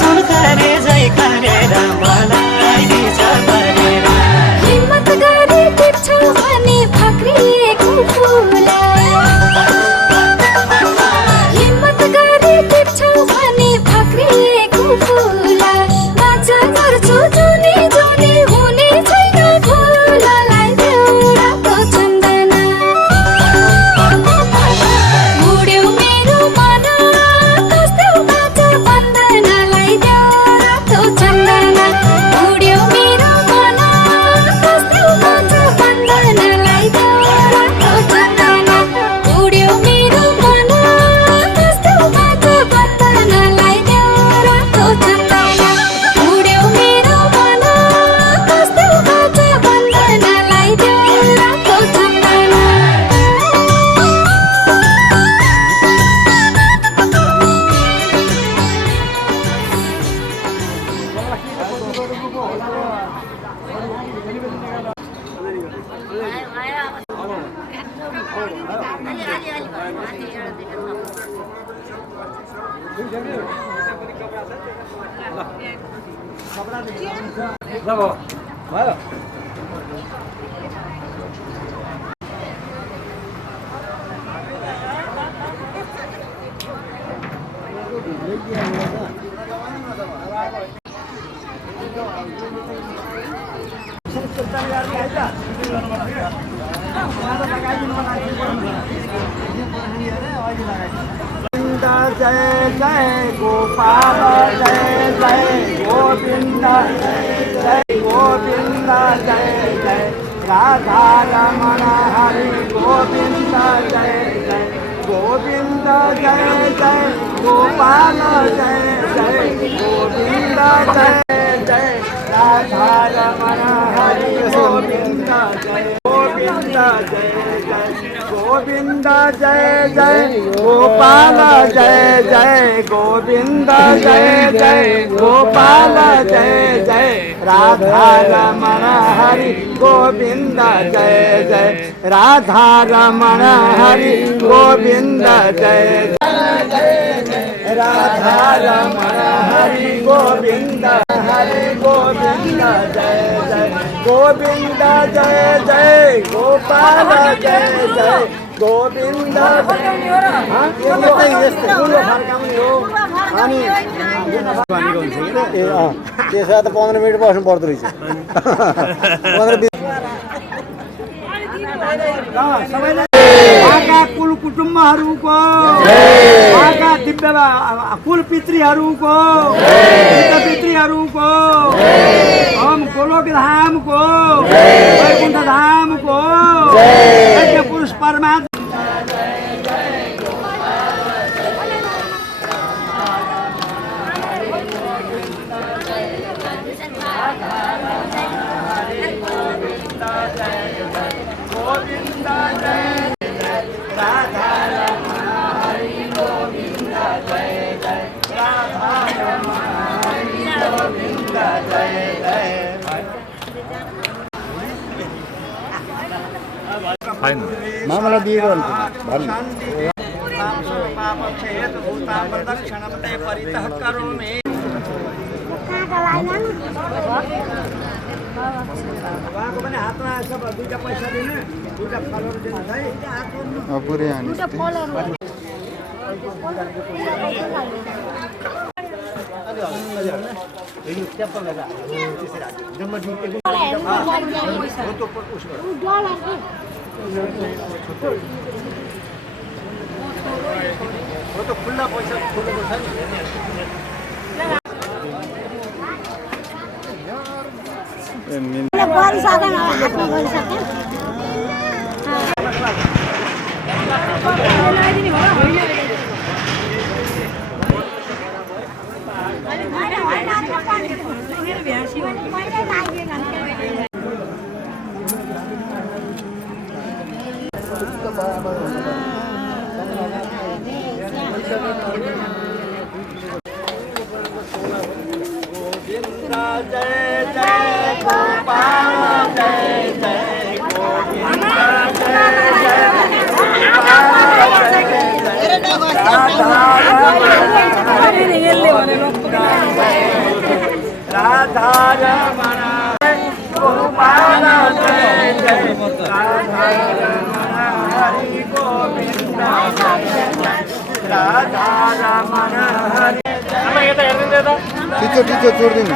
सुन खारे झै खारेर मलाई बिच पारेर हिम्मत गरी टिप्छौ भने फक्रिएको फुला हिम्मत गरी टिप्छौ भने फक्रिएको फुला बाचा गर्छु जुनी जुनी हुने छैन फुललाई देऊ रातो चन्दना उड्यो मेरो मन कस्तो बाचा बन्दनालाई देऊ रातो चन्दना उड्यो मेरो मन कस्तो बाचा बन्दनालाई देऊ रातो चन्दना उड्यो मेरो मन कस्तो बाचा बन्दनालाई देऊ रातो चन्दना उड्यो मेरो मन कस्तो बाचा बन्दनालाई देऊ रातो चन्दना जय जय गोपाल जय जय गोविंद जय गोविंद जय जय राधा रमण हरि गोविंद जय जय गोविंद जय जय गोपाल जय जय गोविंद जय जय राधा रमण हरि गोविंद जय गोविंद जय जय गोविंद जय जय गोपाल जय जय गोविंद जय जय गोपाल जय जय राधा रमण हरि गोविंद जय जय राधा रमण हरि गोविंद जय जय राधा रमण हरि गोविंद जय जय गोविंद जय जय गोपाल जय जय गोविंद त्यसो त 15 मिनट बस्नु पर्दो रहेछ 15 आका कुल कुटुम्बहरूको आका दिव्य कुल पितृहरूको पितृहरूको हम गोलोक धामको वैकुण्ठ धामको यज्ञ पुरुष परमात्मा मामालाई दिएको भन्नु हातमा सब दुईटा पैसा दिने दुईटा फलहरू दिनु है पुरै हानी तो खुला पैसा खोलेको छ नि गरिसकेन हातमा गरिसकेन जय जय गोपाल जय जय गोविंद जय जय राधा रमण गोपाल जय जय राधा रमण हरि गोविंद राधा रमण हरि टिचो टिचो छोडिदिनु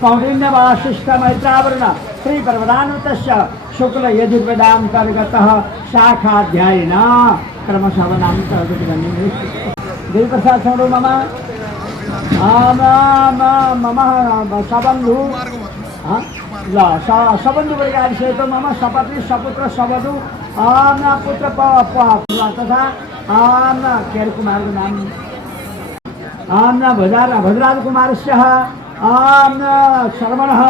कौंडिन्यवासिष्ठ मैत्रावरण श्री प्रवदानुतस्य शुक्ल यजुर्वेदांतर्गतः शाखाध्यायेन क्रमशः देवप्रसाद सौरो मम मम सबन्धु ल सबन्धु वर्गादिशेतो मम सपत्नी सपुत्र सबधु पुत्र तथा केयर कुमारको नाम भद्राज कुमारस्य शर्मणः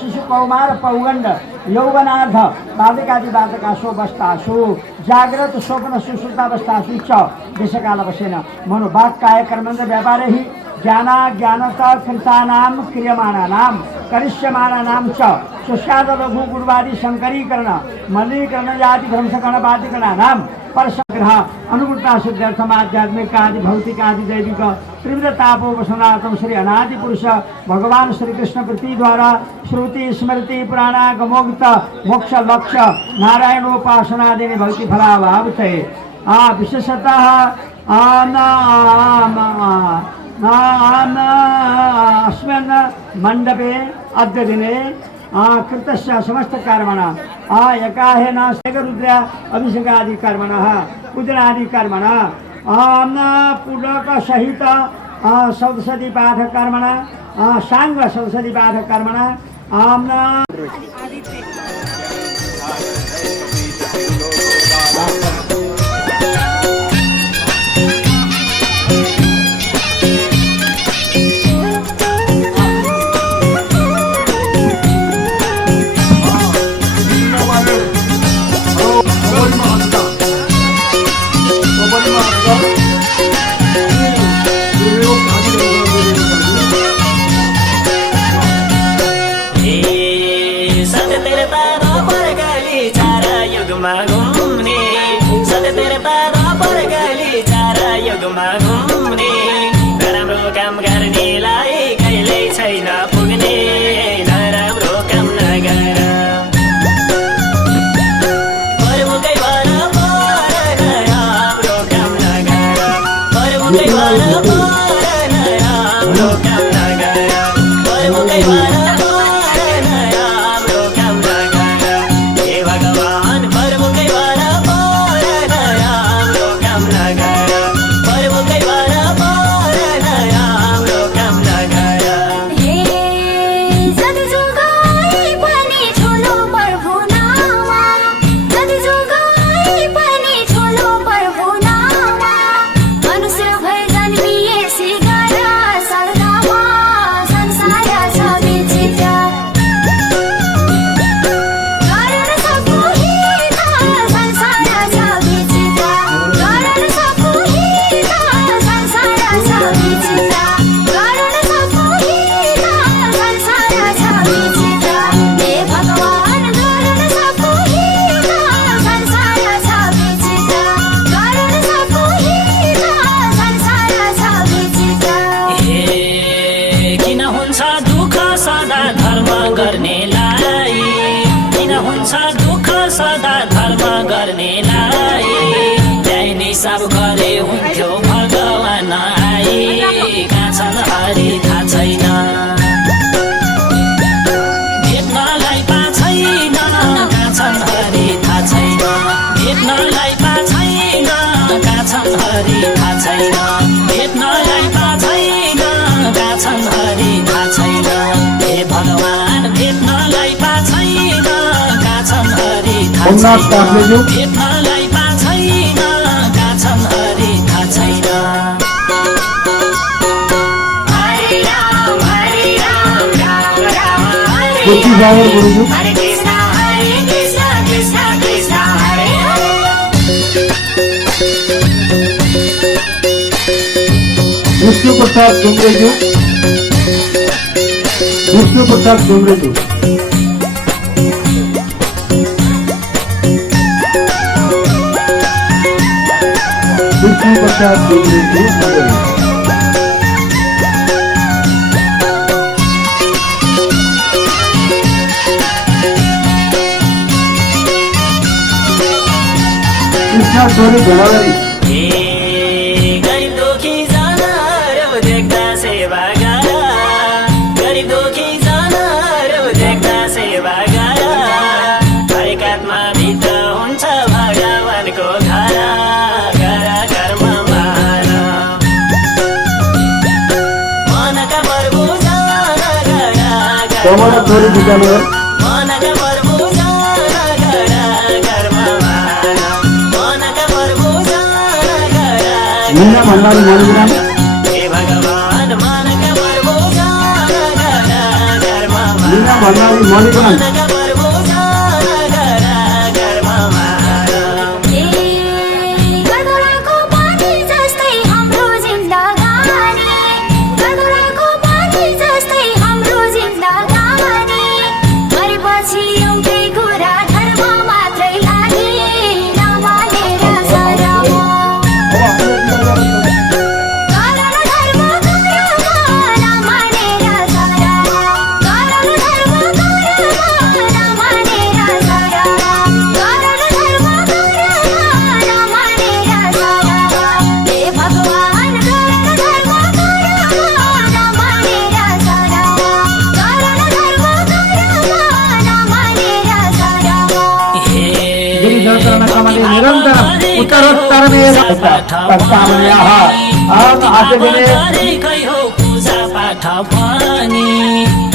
शिशु कौमार पौगंड यौवनार्ध बाधकादि बाधकासु अवस्थासु जाग्रत स्वप्न सुश्रुतावस्थासु च देशकालवशेन मनोवाक् काय कर्मेन्द्र व्यापारे हि ज्ञानता कृतानां क्रियमाणानां करिष्यमाणानां च शुष्काद लघु गुरुवादि शंकरीकरण मलिनीकरण जाति ध्वंसकरण बाधिकरणानां परसग्रह अनुकूलता सिद्ध्यर्थम आध्यात्मिक आदि भौतिक आदि दैविक त्रिविध तापोपशमनार्थम श्री अनादि पुरुष भगवान श्री कृष्ण प्रतिद्वारा श्रुति स्मृति पुराणागमोक्त मोक्ष लक्ष्य नारायणोपासनादि भक्ति फलाभाव थे विशेषतः अस्मिन् मण्डपे अद्य दिने कृतस्य समस्त कर्मणः यकाहेन शेखरुद्र अभिषेकादि कर्मणः पूजनादि कर्मणः पुलक सहित सप्तशती पाठ कर्मणः सांग सप्तशती पाठ कर्मणः नराम्रो काम गर्नेलाई कहिल्यै छैन पुग्ने नराम्रो काम नगर प्रभुकै भर नराम्रो काम नगर प्रभुकै भर नराम्रो काम नगर प्रभुकै भर नराम्रो काम नगर हे भगवान प्रभुकै भर नराम्रो काम नगर प्रभुकै भर नराम्रो काम नगर हे जति जोगाई पनि छोलो प्रभु नामा जति जोगाई पनि छोलो प्रभु नामा मनुष्य भए जन्मिएसी गरा सरदामा संसार छ विचित्र कारण सबको हित संसार छ विचित्र कारण सबको हित संसार छ विचित्र कारण सबको हित संसार छ विचित्र हे भगवान कारण सबको हित संसार छ विचित्र कारण सबको हित संसार छ विचित्र हे किन हुन्छ दुःख सदा धर्म गर्नेलाई किन हुन्छ दुःख सदा धर्म गर्नेलाई त्यही नै सब गरे हुन्थ्यो भगवान आई कहाँ छन् हरि थाहा छैन भेट्नलाई पा छैन कहाँ छन् हरि थाहा छैन भेट्नलाई पा छैन कहाँ छन् हरि थाहा छैन भेट्नलाई पा छैन कहाँ छन् हरि थाहा छैन हे भगवान भेट्नलाई पा छैन कहाँ छन् हरि थाहा ओमनाथ छैन काफ्लेज्यू। भेट्नलाई पा छैन कहाँ छन् हरि थाहा छैन हरे राम राम राम हरे कोची जागर गुरुजी हरे कृष्ण कृष्ण कृष्ण हरे हरे विष्णु प्रसाद डुमरेजू विष्णु प्रसाद डुमरेजू विष्णु प्रसाद डुमरेजू कृष्णा छोरी झलावरी गरिब दुखी जनाहरू देख्दा सेवा गर गरिब दुखी जनाहरू देख्दा सेवा गर हरेक आत्मा भित्र हुन्छ भगवानको घर घर कर्म मार मनका प्रभु गर कमला छोरी विद्यानगर मनका प्रभु गर कर्म मार मनका प्रभु गर मीना भण्डारी मणिग्राम हे भगवान मनका प्रभु गर मीना भण्डारी मणिग्राम मनका प्रभु गर मार हे गदुराको पानी जस्तै हाम्रो जिन्दगानी गदुराको पानी जस्तै हाम्रो जिन्दगानी मरेपछि एउटै कुरा धर्म मात्रै लागि नमानेर उत्तरोत्तरमेव प्रस्तावयाः अहम् आशुदिने गरेकै हो पूजा पाठ पनि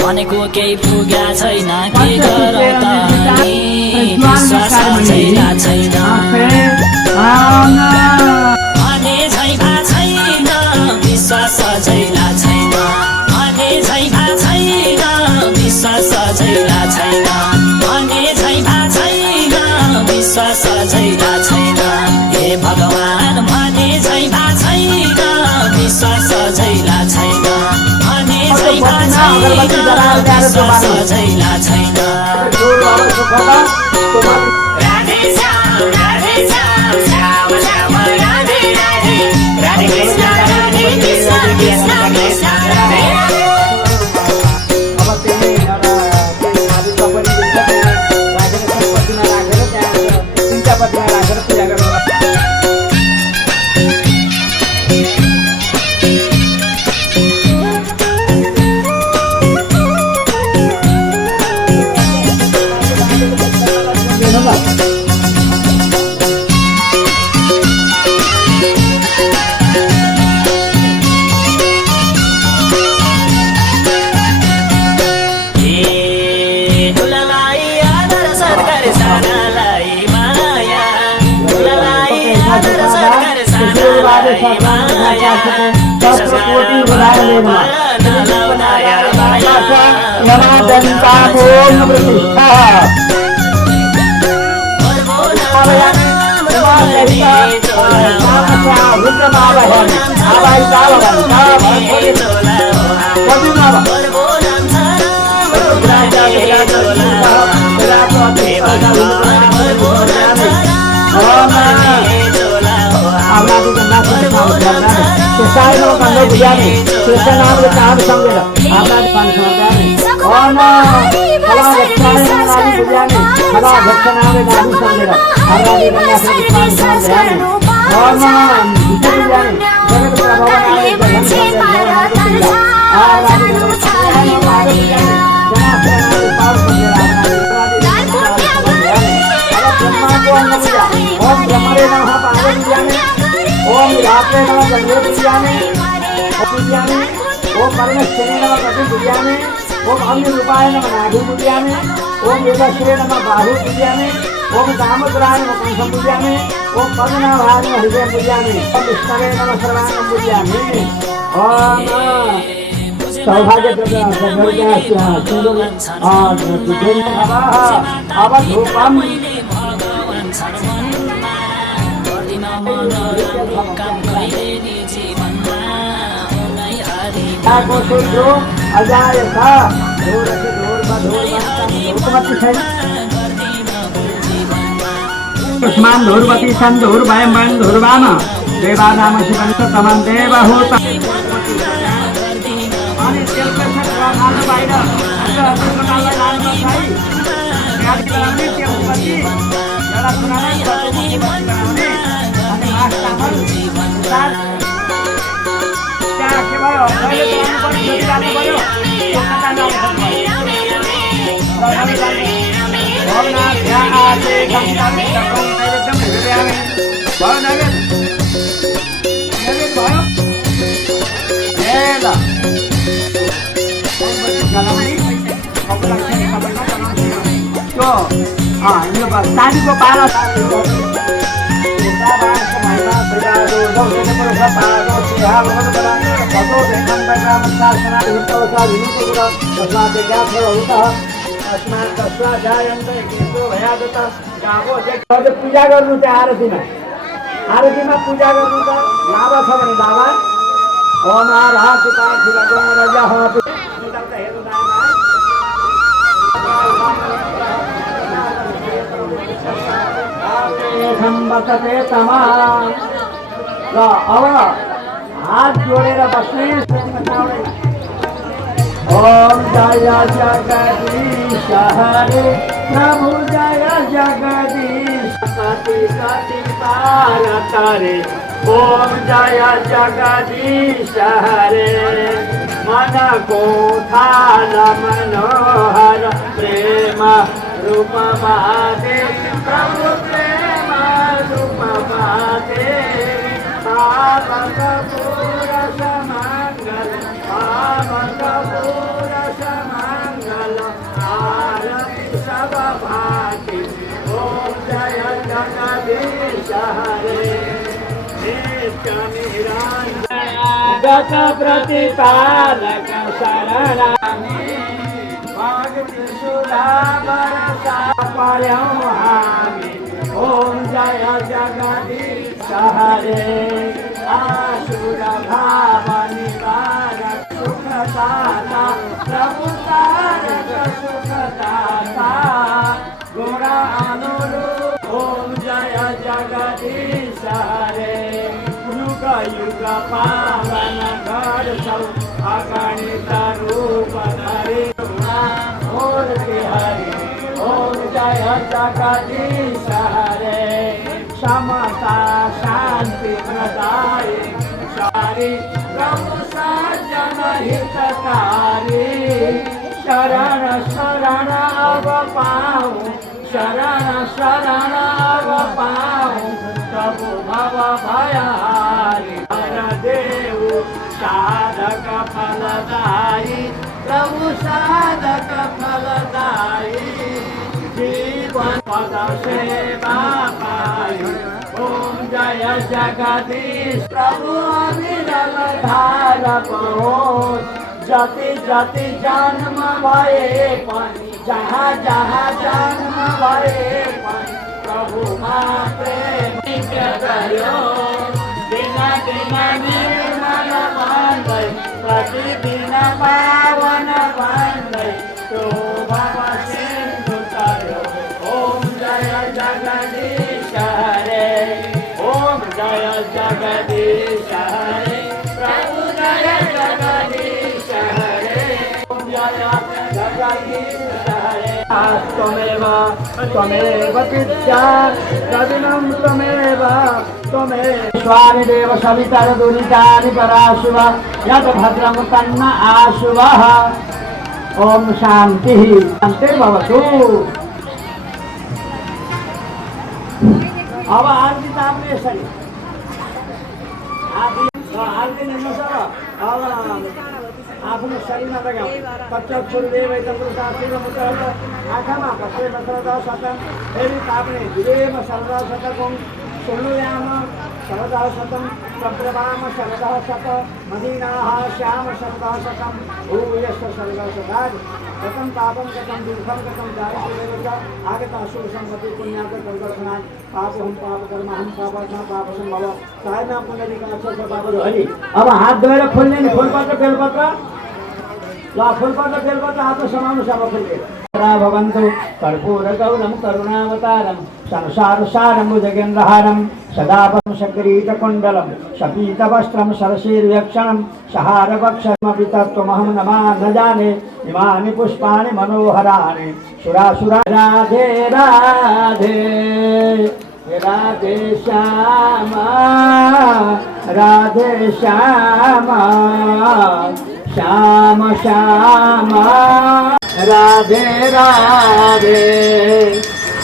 भनेको केही पुग्या छैन के गरौँ त नि विश्वास छैन भने झै भा छैन विश्वास छैन भने झै भा छैन विश्वास छैन भने झै भा छैन विश्वास छैन हे भगवान भने झै भा छैन विश्वास छैन भने झै भा छैन विश्वास छैन राधे श्याम श्याम श्याम राधे राधे राधे कृष्ण कृष्ण कृष्ण राधे उस्मान धूर्वती सन धूर्वयं वयं धूर्वाम देवानाम शिवं तमं देवहूत को पारा पूजा गर्नु चाहिँ आरतीमा पूजा गर्नु त लाभ छ भने बाबा र अब हात जोडेर बस्ने ओम जय जगदीश हरे प्रभु जय जगदीश सती सती तारा तारे ओम जय जगदीश हरे मन को थाल मनोहर प्रेम रूप महादेव प्रभु प्रेम रूप कपूर समंगल राम कपूर समंगल आरती सब भांति ओम जय जगदीश हरे नित्य निरंजन जगत प्रतिपालक शरणामि भक्ति सुधाकर सापयम् ओम जय जगदीश हरे आसुर भाव निवारक सुखदाता प्रभु तारक सुखदाता गुण अनुरूप ओम जय जगदीश हरे युग युग पावन घर सब अगणित रूप धरे मूर्ति हरि ओम जय जगदीश हरे समता शांति प्रदाय सारी प्रभु सज्जन हितकारी शरण शरण अब पाऊं शरण शरण अब पाऊं प्रभु भव भयहारी हर देव साधक फलदायी प्रभु साधक फलदायी जीवन पद सेवा पाई ओम जय जगदीश प्रभु अविरल धारक हो जति जति जन्म भए पनि जहाँ जहाँ जन्म भए पनि प्रभु प्रेम गर्यो दिन दिन निर्मल भन्दै प्रतिदिन पावन भन्दै तो भव सिन्धु तर्यो ओम जय जगदीश हरे ओम जय जगदीश हरे प्रभु जय जगदीश हरे ओम जय जगदीश हरे त्वमेव त्वमेव विद्या रविनं त्वमेव त्वमेव स्वामी देव सवितर दुरितानि पराशुव यत् भद्रं तन्न आशुवः ओम शांति शांतिर्भवतु। अब आरती ताप्ने सरी आरती नहीं सर अब आफ्नो शरीरमा लगाऊ तत्व फुलदेव तपुरुषास्तिर मुद्रा आँखामा कसै नसरदा सतम फेरि ताप्ने दिवेम सरदा सतकं सुनुयाम सरदा सतम प्रभ्रवाम सरदा सत मदीनाः श्याम सरदा सतम भूयश्च सरदा सदाज कथं पापं कथं दुःखं कथं दारिद्र्यं आगता सुख संपत्ति पुण्याक कर्दर्शनात् पापहं पापकर्महं पापस्म पापसंभव सायना पुण्यदिका पाप हरि। अब हात धोएर खोल्ने नि फुलपत्र बेलपत्र ल फुलपत्र बेलपत्र हात समाउनु सब फुलले भवन्तु कर्पूर गौरं करुणावतारं संसार सारं भुजगेन्द्रहारं सदा शक्रीतकुण्डलं शपीतवस्त्रं सरसीर्यक्षणं सहारवक्षमपि तत्त्वमहं न जाने इमानि पुष्पाणि मनोहराणि सुरासुरा राधे राधे राधे श्यामा राधे श्यामा श्याम श्यामा राधे राधे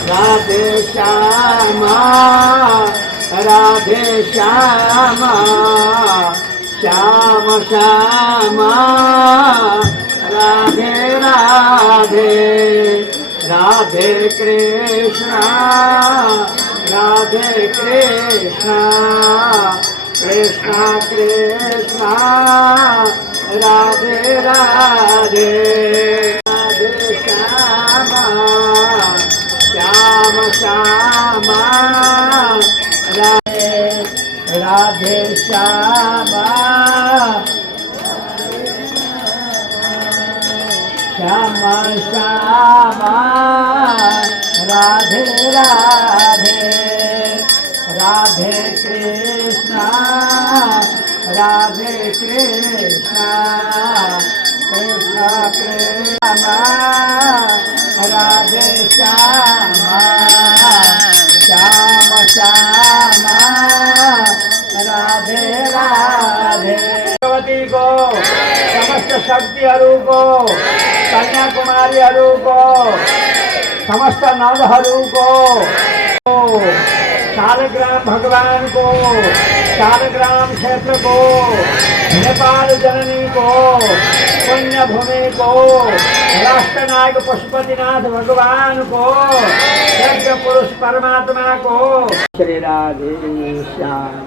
राधे श्यामा राधे श्यामा श्याम श्यामा राधे राधे राधे कृष्णा राधे कृष्णा कृष्णा कृष्णा राधे राधे राधे श्यामा श्याम श्यामा राधे राधे श्यामा श्यामा श्यामा राधे राधे राधे कृष्णा राधे कृष्णा कृष्णा कृष्णा राधे श्यामा श्याम श्यामा राधे राधे भगवती को समस्त शक्तिहरूको कन्याकुमारीहरूको समस्त नदहरूको शालग्राम भगवान को, शालग्राम क्षेत्र को, नेपाल जननी को, पुण्य भूमि को, राष्ट्रनायक पशुपतिनाथ भगवान को, यज्ञ पुरुष परमात्मा को। श्री राधे श्याम।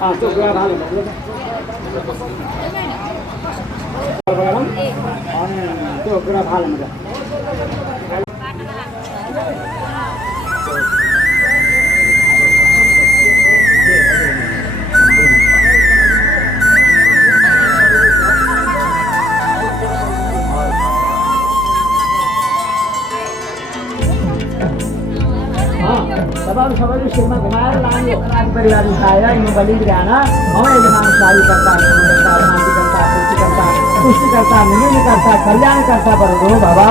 हाँ तो क्या भाव तो पूरा भाल मुझे सबै शिरमा घुमाएर लाने परिवार उठाएर इन बलिग्रहण हमें शाही करता शांति करता पुष्टि करता निर्णय करता कल्याण करता बरगो बाबा।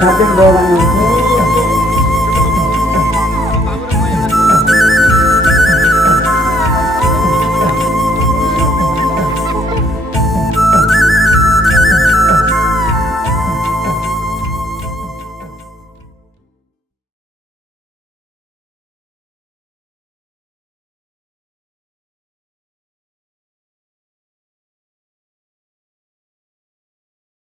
Satu